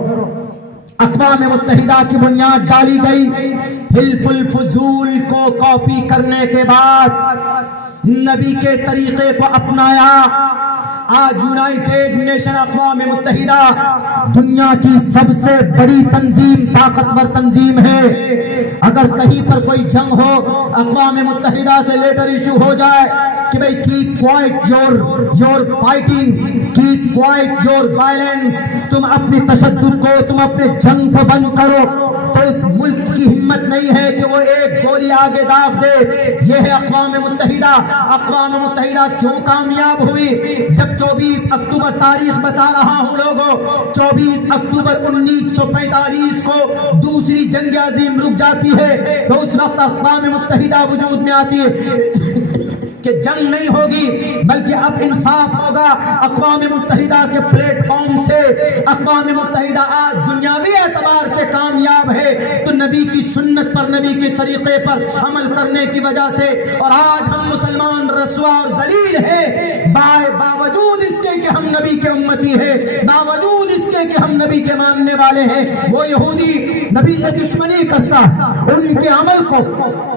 اقوام متحدہ کی بنیاد ڈالی گئی، حلف الفضول کو کاپی کرنے کے بعد نبی کے طریقے کو اپنایا۔ آج یونائٹڈ نیشن، اقوام متحدہ دنیا کی سب سے بڑی تنظیم، طاقتور تنظیم ہے۔ اگر کہیں پر کوئی جنگ ہو، اقوام متحدہ سے لیٹر ایشو ہو جائے کہ بھئی keep quiet your fighting, keep quiet your violence, تم اپنی تشدد کو، تم اپنے جنگ کو بند کرو، تو اس ملک کی ہمت نہیں ہے کہ وہ ایک گولی آگے داغ دے۔ یہ ہے اقوام متحدہ۔ اقوام متحدہ کیوں کامیاب ہوئی؟ جب 24 اکتوبر، تاریخ بتا رہا ہوں لوگوں، 24 اکتوبر 1945 کو دوسری جنگ عظیم رک جاتی ہے، تو اس وقت اقوام متحدہ وجود میں آتی ہے کہ جنگ نہیں ہوگی بلکہ اب انصاف ہوگا۔ اقوام متحدہ کے پلیٹ فارم سے اقوام متحدہ آج دنیاوی اعتبار سے کامیاب ہے تو نبی کی سنت پر، نبی کے طریقے پر عمل کرنے کی وجہ سے۔ اور آج ہم مسلمان رسوا اور ذلیل ہیں، باوجود اس کے کہ ہم نبی کے امتی ہیں، باوجود اس کے کہ ہم نبی کے ماننے والے ہیں۔ وہ یہودی نبی سے دشمنی کرتا، ان کے عمل کو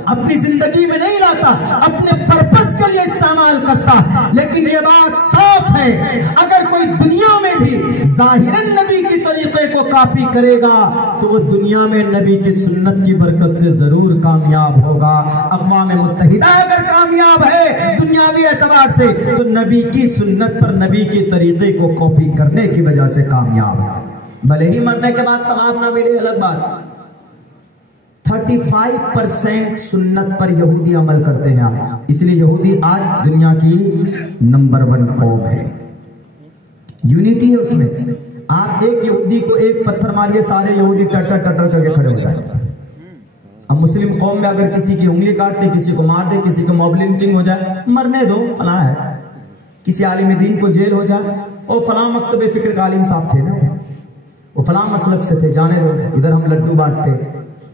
اپنی زندگی میں نہیں لاتا، اپنے پرپس کے لیے استعمال کرتا۔ لیکن یہ بات صاف ہے، اگر کوئی دنیا میں بھی ظاہراً نبی کی طریقے کو کاپی کرے گا تو وہ دنیا میں نبی کی سنت کی برکت سے ضرور کامیاب ہوگا۔ اقوام متحدہ اگر کامیاب ہے دنیاوی اعتبار سے تو نبی کی سنت پر، نبی کے طریقے کو کاپی کرنے کی وجہ سے کامیاب ہے۔ بھلے ہی مرنے کے بعد ثواب نہ ملے، الگ بات۔ 35% سنت پر یہودی عمل کرتے ہیں آج، اس لیے یہودی آج دنیا کی نمبر 1 قوم ہے۔ یونٹی ہے اس میں، آپ ایک یہودی کو ایک پتھر ماریے، سارے یہودی ٹٹر ٹٹر کر کے کھڑے ہو جائیں۔ اب مسلم قوم میں اگر کسی کی انگلی کاٹ دے، کسی کو مار دے، کسی کو موب لنچنگ ہو جائے، مرنے دو، فلاں ہے۔ کسی عالم دین کو جیل ہو جائے، او فلاں مکتب فکر کا عالم صاحب تھے نا، وہ فلاں مسلک سے تھے، جانے دو، ادھر ہم لڈو بانٹتے،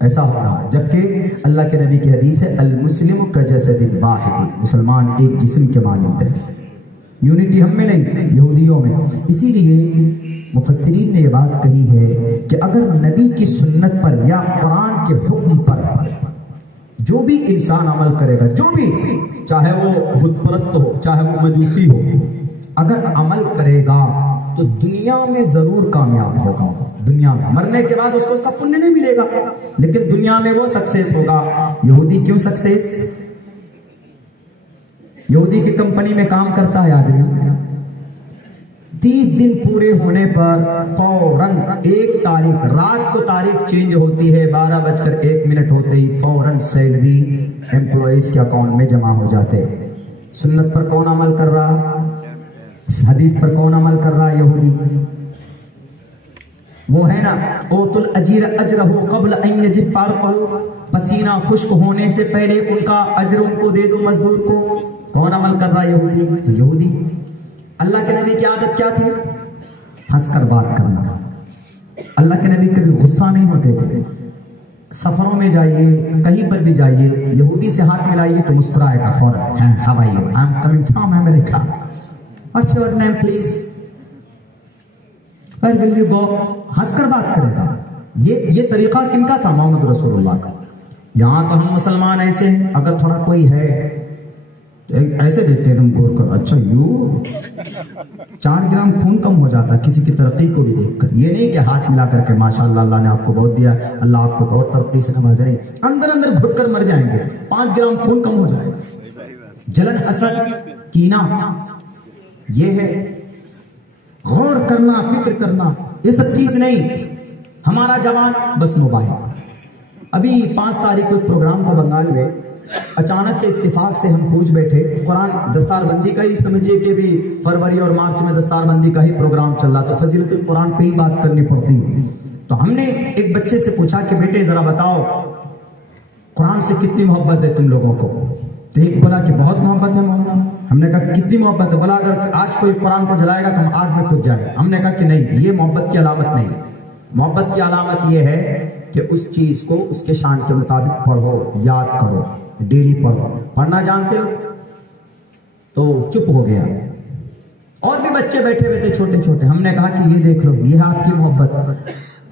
ایسا ہو رہا ہے۔ جبکہ اللہ کے نبی کی حدیث ہے المسلم کجسد الواحد، مسلمان ایک جسم کے مانند ہے۔ یونٹی ہم میں نہیں، یہودیوں میں۔ اسی لیے مفسرین نے یہ بات کہی ہے کہ اگر نبی کی سنت پر یا قرآن کے حکم پر جو بھی انسان عمل کرے گا، جو بھی، چاہے وہ بت پرست ہو، چاہے وہ مجوسی ہو، اگر عمل کرے گا تو دنیا میں ضرور کامیاب ہوگا، دنیا میں، مرنے کے بعد اس کو اس کا پنیہ نہیں ملے گا، لیکن دنیا میں وہ سکسیس ہوگا۔ یہودی کیوں سکسیس؟ یہودی کی کمپنی میں کام کرتا ہے آدمی، 30 دن پورے ہونے پر فوراً ایک تاریخ، رات کو تاریخ چینج ہوتی ہے، 12:01 ہوتے ہی فوراً سیلری امپلائیز کے اکاؤنٹ میں جمع ہو جاتے۔ سنت پر کون عمل کر رہا؟ حدیث پر کون عمل کر رہا؟ یہودی۔ وہ ہے نا اوت الاجیر اجرہ قبل ان یجف عرقہ، پسینہ خشک ہونے سے پہلے ان کا اجر ان کو دے دو مزدور کو۔ کون عمل کر رہا؟ یہودی۔ تو یہودی۔ اللہ کے نبی کی عادت کیا تھی؟ ہنس کر بات کرنا۔ اللہ کے نبی کبھی غصہ نہیں ہوتے تھے۔ سفروں میں جائیے، کہیں پر بھی جائیے، یہودی سے ہاتھ ملائیے تو مسکرائے گا فوراً۔ How are you? I am coming from America. What's your name please? Where will you go? ہنس کر بات کرے گا۔ یہ طریقہ کن کا تھا؟ محمد رسول اللہ کا۔ یہاں تو ہم مسلمان ایسے ہیں، اگر تھوڑا کوئی ہے ایسے دیکھتے ہیں تم غور کر، اچھا یو 4 گرام خون کم ہو جاتا کسی کی ترقی کو بھی دیکھ کر۔ یہ نہیں کہ ہاتھ ملا کر کے ماشاءاللہ اللہ نے آپ کو بہت دیا، اللہ آپ کو اور ترقی سے نوازے، نہیں، اندر اندر گھٹ کر مر جائیں گے، 5 گرام خون کم ہو جائے گا۔ جلن، حسد، کینہ، یہ ہے غور کرنا، فکر کرنا، یہ سب چیز نہیں۔ ہمارا جوان بس موبائل۔ ابھی 5 تاریخ کو ایک پروگرام تھا بنگال میں، اچانک سے اتفاق سے ہم پوچھ بیٹھے، قرآن دستار بندی کا ہی سمجھیے کہ بھی فروری اور مارچ میں دستار بندی کا ہی پروگرام چل رہا، تو فضیلت القرآن پہ ہی بات کرنی پڑتی۔ تو ہم نے ایک بچے سے پوچھا کہ بیٹے ذرا بتاؤ قرآن سے کتنی محبت ہے تم لوگوں کو؟ تو ایک بولا کہ بہت محبت ہے مولانا۔ ہم نے کہا کتنی محبت ہے؟ بولا اگر آج کوئی قرآن کو جلائے گا تو ہم آگ میں کود جائیں گے۔ ہم نے کہا کہ نہیں، یہ محبت کی علامت نہیں۔ محبت کی علامت یہ ہے کہ اس چیز کو اس کے شان کے مطابق پڑھو، یاد کرو، ڈیلی پڑھو۔ پڑھنا جانتے ہو؟ تو چپ ہو گیا۔ اور بھی بچے بیٹھے ہوئے تھے چھوٹے چھوٹے، ہم نے کہا کہ یہ دیکھ لو، یہ ہے آپ کی محبت۔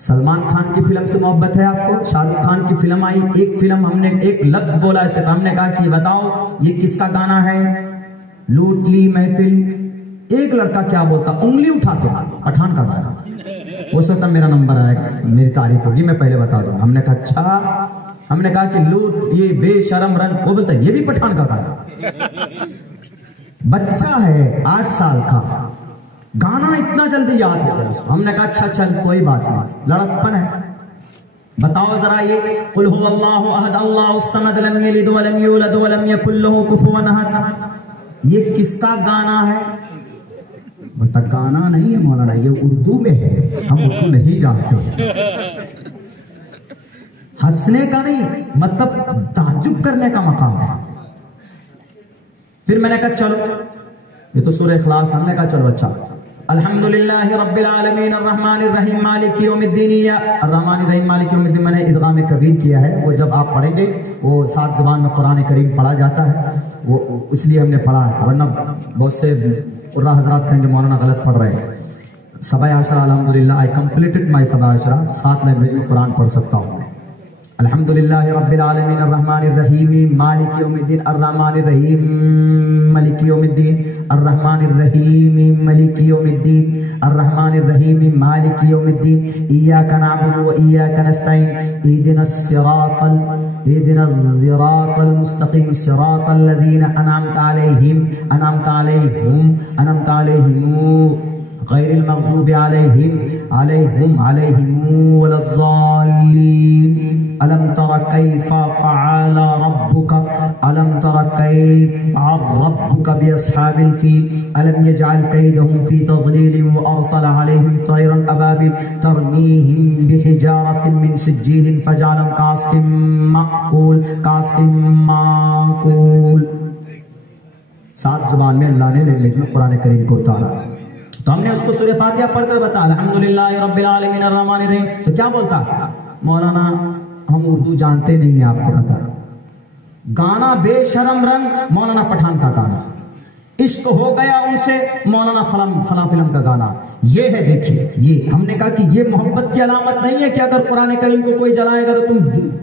سلمان خان کی فلم سے محبت ہے آپ کو؟ شاہ رخ خان کی فلم آئی، ایک فلم ہم نے ایک لفظ بولا اسے، ہم نے کہا کہ بتاؤ یہ کس کا گانا ہے؟ لوٹ لی محفل۔ ایک لڑکا کیا بولتا؟ انگلی اٹھا کے، پٹھان کا گانا۔ وہ سوچتا میرا نمبر آئے گا، میری تعریف ہوگی، میں پہلے بتا دوں۔ ہم نے کہا اچھا، ہم نے کہا کہ لوٹ یہ بے شرم رنگ، وہ بولتا یہ بھی پٹھان کا گانا۔ بچہ ہے 8 سال کا، گانا اتنا جلدی یاد ہو گیا اس کو۔ ہم نے کہا اچھا چل کوئی بات نہیں، لڑکپن ہے۔ بتاؤ ذرا یہ قل هو اللہ احد اللہ الصمد لم یلد ولم یولد ولم یکن له کفوا احد، یہ کس کا گانا ہے؟ بتا گانا نہیں ہے مولانا، یہ اردو میں ہے، ہم اردو نہیں جانتے۔ ہنسنے کا نہیں، مطلب تعجب کرنے کا مقام ہے۔ پھر میں نے کہا چلو، یہ تو سورہ اخلاص، ہم نے کہا چلو اچھا، الحمدللہ رب العالمین الرحمن الرحیم مالک یوم الدین، الرحمن الرحیم مالک یوم الدین میں نے ادغام کبیر کیا ہے، وہ جب آپ پڑھیں گے وہ 7 زبان میں قرآن کریم پڑھا جاتا ہے، وہ اس لیے ہم نے پڑھا ہے، ورنہ بہت سے قرآن حضرات کہیں گے مولانا غلط پڑھ رہے ہیں۔ 7 عشرہ الحمدللہ، I completed my 7 Ishrah, 7 language میں قرآن پڑھ سکتا ہوں۔ الحمدللہ رب العالمین الرحمن الرحیم مالک یوم الدین، الرحمن الرحیم مالک یوم الدین، الرحمن الرحیم مالک یوم الدین، الرحمن الرحیم مالک یوم الدین، ایاک نعبد و ایاک نستعین، اهدنا الصراط المستقیم، صراط الذین انعمت علیہم غیر المغضوب علیہم ولا الضالین۔ ألم تر كيف فعل ربك بأصحاب الفيل ألم يجعل كيدهم في تضليل وأرسل عليهم طيرا أبابيل ترميهم بحجارة من سجيل فجعلهم كعصف مأكول۔ 7 زبان میں اللہ نے لینگویج میں قرآن کریم کو اتارا، تو ہم نے اس کو سورہ فاتحہ پڑھ کر بتا الحمدللہ رب العالمین الرحمن الرحیم، تو کیا بولتا؟ مولانا ہم اردو جانتے نہیں ہیں، آپ کو پتا۔ گانا بے شرم رنگ، مولانا پٹھان کا گانا۔ عشق ہو گیا ان سے، مولانا فلاں فلم کا گانا۔ یہ ہے دیکھیے، یہ ہم نے کہا کہ یہ محبت کی علامت نہیں ہے کہ اگر قرآن کریم کو کوئی جلائے گا تو تم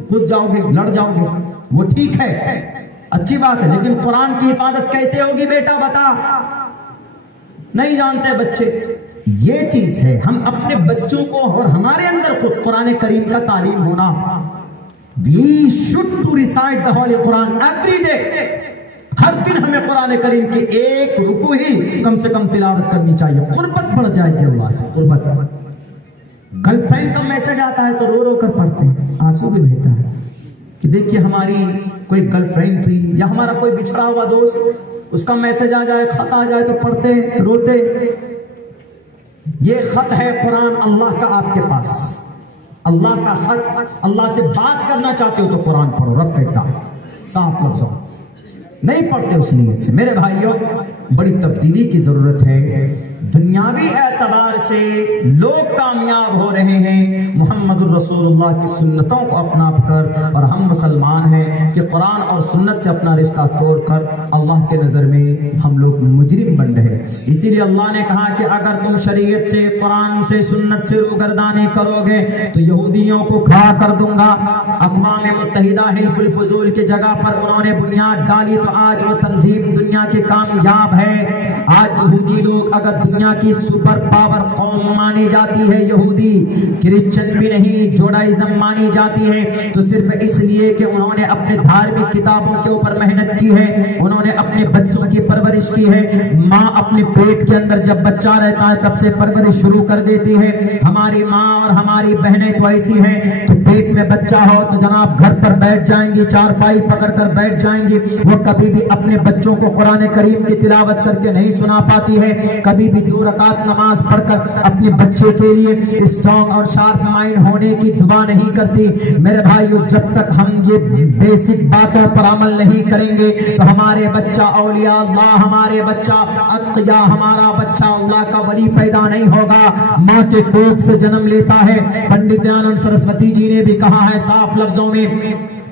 کود جاؤ گے، لڑ جاؤ گے، وہ ٹھیک ہے، اچھی بات ہے، لیکن قرآن کی حفاظت کیسے ہوگی بیٹا بتا؟ نہیں جانتے بچے. یہ چیز ہے ہم اپنے بچوں کو اور ہمارے اندر خود قرآن کریم کا تعلیم ہونا. We should to recite the Holy Quran every day. ہر دن ہمیں قرآن کریم کی ایک رکوع ہی کم سے کم تلاوت کرنی چاہیے. قربت بڑھ جائے گی اللہ سے. قربت. گرل فرینڈ کا میسج آتا ہے تو رو رو کر پڑھتے ہیں, آنسو بھی بہتا ہے کہ دیکھیے ہماری کوئی گرل فرینڈ تھی, یا ہمارا کوئی بچھڑا ہوا دوست, اس کا میسج آ جائے, خط آ جائے تو پڑھتے روتے. یہ خط ہے قرآن اللہ کا آپ کے پاس, اللہ کا خط. اللہ سے بات کرنا چاہتے ہو تو قرآن پڑھو. رب کہتا صاف لفظوں, نہیں پڑھتے اس نیت سے. میرے بھائیوں, بڑی تبدیلی کی ضرورت ہے. دنیاوی اعتبار سے لوگ کامیاب ہو رہے ہیں محمد الرسول اللہ کی سنتوں کو اپنا کر, اور ہم مسلمان ہیں کہ قرآن اور سنت سے اپنا رشتہ توڑ کر اللہ کے نظر میں ہم لوگ مجرم بن رہے. اسی لیے اللہ نے کہا کہ اگر تم شریعت سے, قرآن سے, سنت سے روگردانی کرو گے تو یہودیوں کو کھڑا کر دوں گا. اقوام متحدہ حلف الفضول کی جگہ پر انہوں نے بنیاد ڈالی تو آج وہ تنظیم دنیا کی کامیاب ہے. آج یہودی لوگ اگر دنیا کی سپر پاور قوم مانی جاتی ہے, یہودی, کرسچن بھی نہیں, جوڈائزم مانی جاتی ہے, تو صرف اس لیے کہ انہوں نے اپنے دھارمک کتابوں کے اوپر محنت کی ہے, انہوں نے اپنے بچوں کی پرورش کی ہے. ماں اپنے پیٹ کے اندر جب بچہ رہتا ہے تب سے پرورش شروع کر دیتی ہے. ہماری ماں اور ہماری بہنیں تو ایسی ہیں, تو پیٹ میں بچہ ہو تو جناب گھر پر بیٹھ جائیں گی, چارپائی پکڑ کر بیٹھ جائیں گی. وہ کبھی بھی اپنے بچوں کو قرآن کریم کی تلاوت کر کے نہیں سنا پاتی ہے, کبھی بھی 2 رکعت نماز پڑھ کر اپنے بچے کے لیے اسٹرانگ اور شارپ مائنڈ ہونے کی دعا نہیں کرتی. میرے بھائیو, جب تک ہم یہ بیسک باتوں پر عمل نہیں کریں گے تو ہمارے بچہ اولیاء اللہ, ہمارے بچہ اتقیاء, ہمارا بچہ اللہ کا ولی پیدا نہیں ہوگا. ماں کے کوکھ سے جنم لیتا ہے. پنڈت دیانند سرسوتی جی نے بھی کہا ہے صاف لفظوں میں,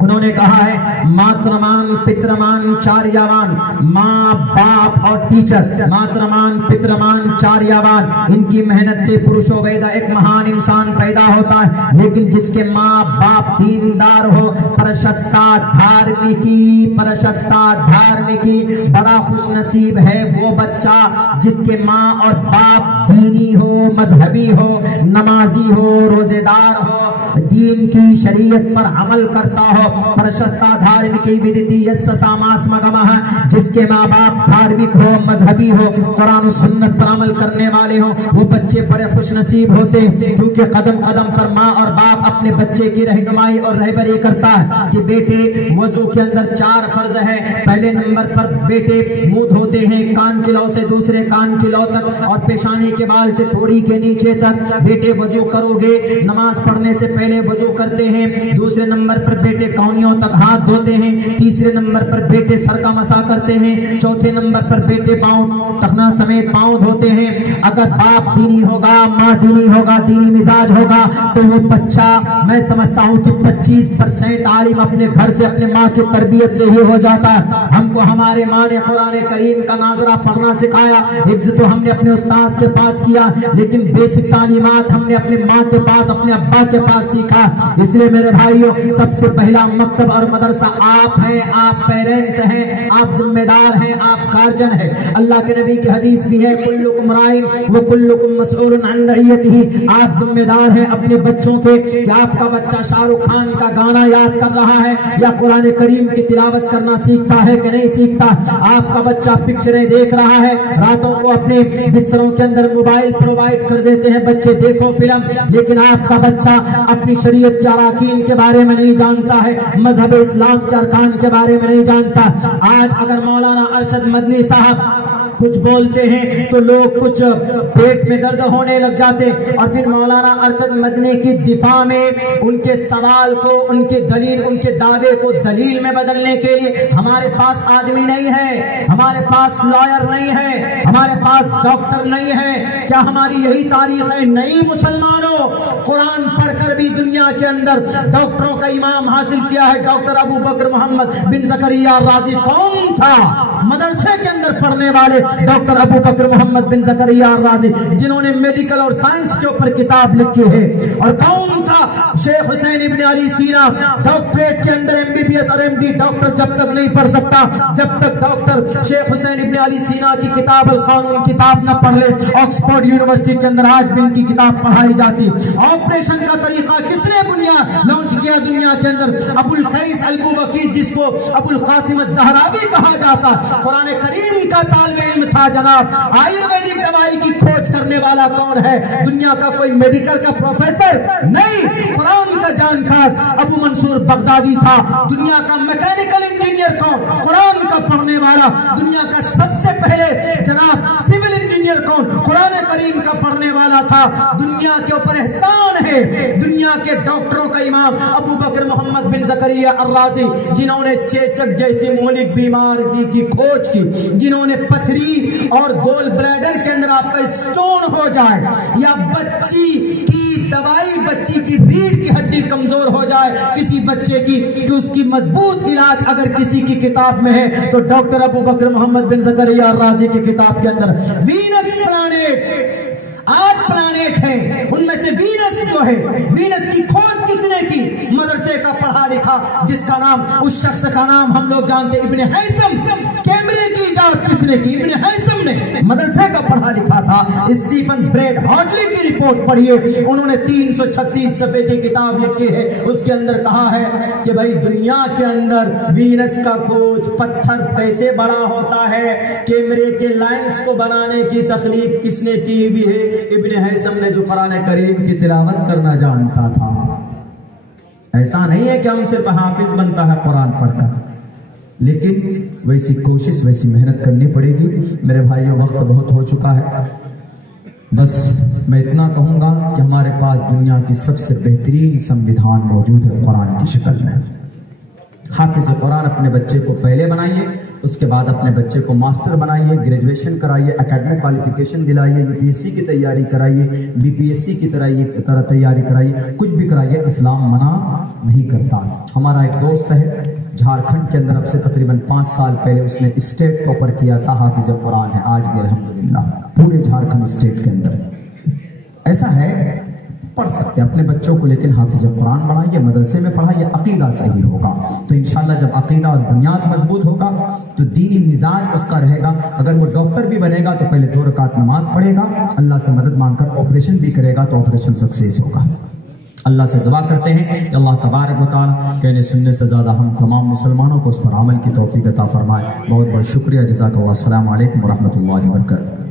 انہوں نے کہا ہے ماترمان پترمان چاریاوان, ماں باپ اور ٹیچر, ماترمان پترمان چاریاوان, ان کی محنت سے پروشو ویدا ایک مہان انسان پیدا ہوتا ہے. لیکن جس کے ماں باپ دیندار ہو, پرشستہ دھارمکی, پرشستہ دھارمکی, بڑا خوش نصیب ہے وہ بچہ جس کے ماں اور باپ دینی ہو, مذہبی ہو, نمازی ہو, روزے دار ہو, دین کی شریعت پر عمل کرتا ہو. پرشستہ دھارمکی ودیتی یسسا ماسمگمہ, جس کے ماں باپ دھارمک ہو, مذہبی ہو, قرآن و سنت پر عمل کرنے والے ہوں, وہ بچے بڑے خوش نصیب ہوتے ہیں. کیونکہ قدم قدم پر ماں اور باپ اپنے بچے کی رہنمائی اور رہبری کرتا ہے کہ بیٹے وضو کے اندر 4 فرض ہے. پہلے نمبر پر بیٹے منہ دھوتے ہیں کان کی لو سے دوسرے کان کی لو تک, اور پیشانی کے بال سے تھوڑی کے نیچے تک. بیٹے وضو کرو گے, نماز پڑھنے سے پہلے وضو کرتے ہیں. دوسرے نمبر پر بیٹے کونیوں تک ہاتھ دھوتے ہیں. تیسرے نمبر پر بیٹے سر کا مسا کرتے ہیں. چوتھے نمبر پر بیٹے پاؤں ٹخنا سمیت پاؤں دھوتے ہیں. اگر باپ دینی ہوگا, ماں دینی ہوگا, دینی مزاج ہوگا, تو وہ بچہ میں سمجھتا ہوں کہ 25% عالم اپنے گھر سے, اپنے ماں کی تربیت سے ہی ہو جاتا ہے. ہم کو ہمارے ماں نے قرآن کریم کا ناظرہ پڑھنا سکھایا, حفظ تو ہم نے اپنے استاذ کے پاس کیا, لیکن بیسک تعلیمات ہم نے اپنے ماں کے پاس, اپنے ابا کے پاس سیکھا. اس لیے میرے بھائیوں, سب سے پہلا مکتب اور مدرسہ آپ ہیں, آپ پیرنٹس ہیں, آپ ذمہ دار ہیں, آپ گارجن ہیں. اللہ کے نبی کی حدیث بھی ہے کلکم رائن و کلکم مسئول عن رعیتہ, آپ ذمہ دار ہیں اپنے بچوں کے کہ آپ کا بچہ شاہ رخ خان کا گانا یاد کر رہا ہے یا قرآن کریم کی تلاوت کرنا سیکھتا ہے کہ نہیں سیکھتا. آپ کا بچہ پکچریں دیکھ رہا ہے, راتوں کو اپنے بستروں کے اندر موبائل پرووائڈ کر دیتے ہیں بچے دیکھو فلم, لیکن آپ کا بچہ اپنی شریعت کے اراکین کے بارے میں نہیں جانتا ہے, مذہب اسلام کے ارکان کے بارے میں نہیں جانتا. آج اگر مولانا ارشد مدنی صاحب کچھ بولتے ہیں تو لوگ کچھ پیٹ میں درد ہونے لگ جاتے, اور پھر مولانا ارشد مدنی کی دفاع میں ان کے سوال کو, ان کے دلیل, ان کے دعوے کو دلیل میں بدلنے کے لیے ہمارے پاس آدمی نہیں ہے, ہمارے پاس لائر نہیں ہے, ہمارے پاس ڈاکٹر نہیں ہے. کیا ہماری یہی تاریخ ہے؟ نہیں مسلمانوں, قرآن پڑھ کر بھی دنیا کے اندر ڈاکٹروں کا امام حاصل کیا ہے. ڈاکٹر ابو بکر محمد بن زکریا رازی کون تھا؟ مدرسے کے اندر پڑھنے والے ڈاکٹر ابو بکر محمد بن زکریا الرازی، جنہوں نے میڈیکل اور سائنس کے اوپر کتاب لکھی ہے، اور کون تھا شیخ حسین ابن علی سینا، ڈاکٹریٹ کے اندر MBBS اور MD ڈاکٹر جب تک نہیں پڑھ سکتا جب تک ڈاکٹر شیخ حسین ابن علی سینا کی کتاب القانون کتاب نہ پڑھ لے۔ آکسفورڈ یونیورسٹی کے اندر آج بھی ان کی کتاب پڑھائی جاتی۔ آپریشن کا طریقہ کس نے لانچ کیا دنیا کے اندر؟ ابو القیس البوبکی، جس کو ابو القاسم الزہراوی کہا جاتا، قرآن کریم کا طالب علم تھا جناب۔ آیورویدک دوائی کی کھوج کرنے والا کون ہے؟ دنیا کا کوئی میڈیکل کا پروفیسر نہیں، قرآن کا جانکار ابو منصور بغدادی تھا۔ دنیا کا میکینیکل انجینئر کون؟ قرآن کا پڑھنے والا۔ دنیا کا سب سے پہلے جناب سول انجینئر کون؟ قرآن کریم کا پڑھنے والا تھا۔ دنیا کے اوپر احسان ہے دنیا کے ڈاکٹروں کا امام ابو بکر محمد بن زکریا الرازی، جنہوں نے چیچک جیسی مہلک بیماری کی کھوج کی، جنہوں نے پتھری اور گول بلیڈر کے اندر آپ کا اسٹون ہو جائے یا بچی کی دوائی، بچی کی ریڑھ کی ہڈی کمزور ہو جائے کسی بچے کی، کہ اس کی مضبوط علاج اگر کسی کی کتاب میں ہے تو ڈاکٹر ابو بکر محمد بن زکریا الرازی کی کتاب کے اندر وینس پلانٹ، 8 پلانٹ ہیں، ان میں سے وینس جو ہے، وینس کی کھوج کس نے کی؟ مدرسے کا پڑھا لکھا جس کا نام، اس شخص کا نام ہم لوگ جانتے، ابن حیثم۔ کیمرے کی ایجاد کس نے کی؟ ابن حیثم نے، مدرسے کا پڑھا لکھا تھا۔ اسٹیفن بریڈ ہارٹلی کی رپورٹ پڑھیے، انہوں نے 336 صفحے کی کتاب لکھی ہے، اس کے اندر کہا ہے کہ بھائی دنیا کے اندر وینس کا کھوج، پتھر کیسے بڑا ہوتا ہے، کیمرے کے لائنز کو بنانے کی تخلیق کس نے کی ہوئی ہے؟ ابن حیثم نے، جو قرآن کریم کی تلاوت کرنا جانتا تھا۔ ایسا نہیں ہے کہ ہم صرف حافظ بنتا ہے قرآن پڑھ کر، لیکن ویسی کوشش، ویسی محنت کرنی پڑے گی۔ میرے بھائیوں، وقت بہت ہو چکا ہے، بس میں اتنا کہوں گا کہ ہمارے پاس دنیا کی سب سے بہترین سموِدھان موجود ہے قرآن کی شکل میں۔ حافظ قرآن اپنے بچے کو پہلے بنائیے، اس کے بعد اپنے بچے کو ماسٹر بنائیے، گریجویشن کرائیے، اکیڈمک کوالیفیکیشن دلائیے، UPSC کی تیاری کرائیے، BPSC کی طرح تیاری کرائیے، کچھ بھی کرائیے، اسلام منع نہیں کرتا۔ ہمارا ایک دوست ہے جھارکھنڈ کے اندر، اب سے تقریباً 5 سال پہلے اس نے اسٹیٹ ٹاپر کیا تھا، حافظ قرآن ہے آج بھی الحمدللہ پورے جھارکھنڈ اسٹیٹ کے اندر۔ ایسا ہے، پڑھ سکتے ہیں اپنے بچوں کو، لیکن حافظ قرآن بنائیے، مدرسے میں پڑھائیے، عقیدہ صحیح ہوگا تو انشاءاللہ جب عقیدہ اور بنیاد مضبوط ہوگا تو دینی مزاج اس کا رہے گا۔ اگر وہ ڈاکٹر بھی بنے گا تو پہلے 2 رکعت نماز پڑھے گا، اللہ سے مدد مانگ کر آپریشن بھی کرے گا تو آپریشن سکسیس ہوگا۔ اللہ سے دعا کرتے ہیں کہ اللہ تبارک و تعالیٰ کہنے سننے سے زیادہ ہم تمام مسلمانوں کو اس پر عمل کی توفیق عطا فرمائے۔ بہت بہت شکریہ، جزاک اللہ، السلام علیکم ورحمۃ اللہ وبرکاتہ۔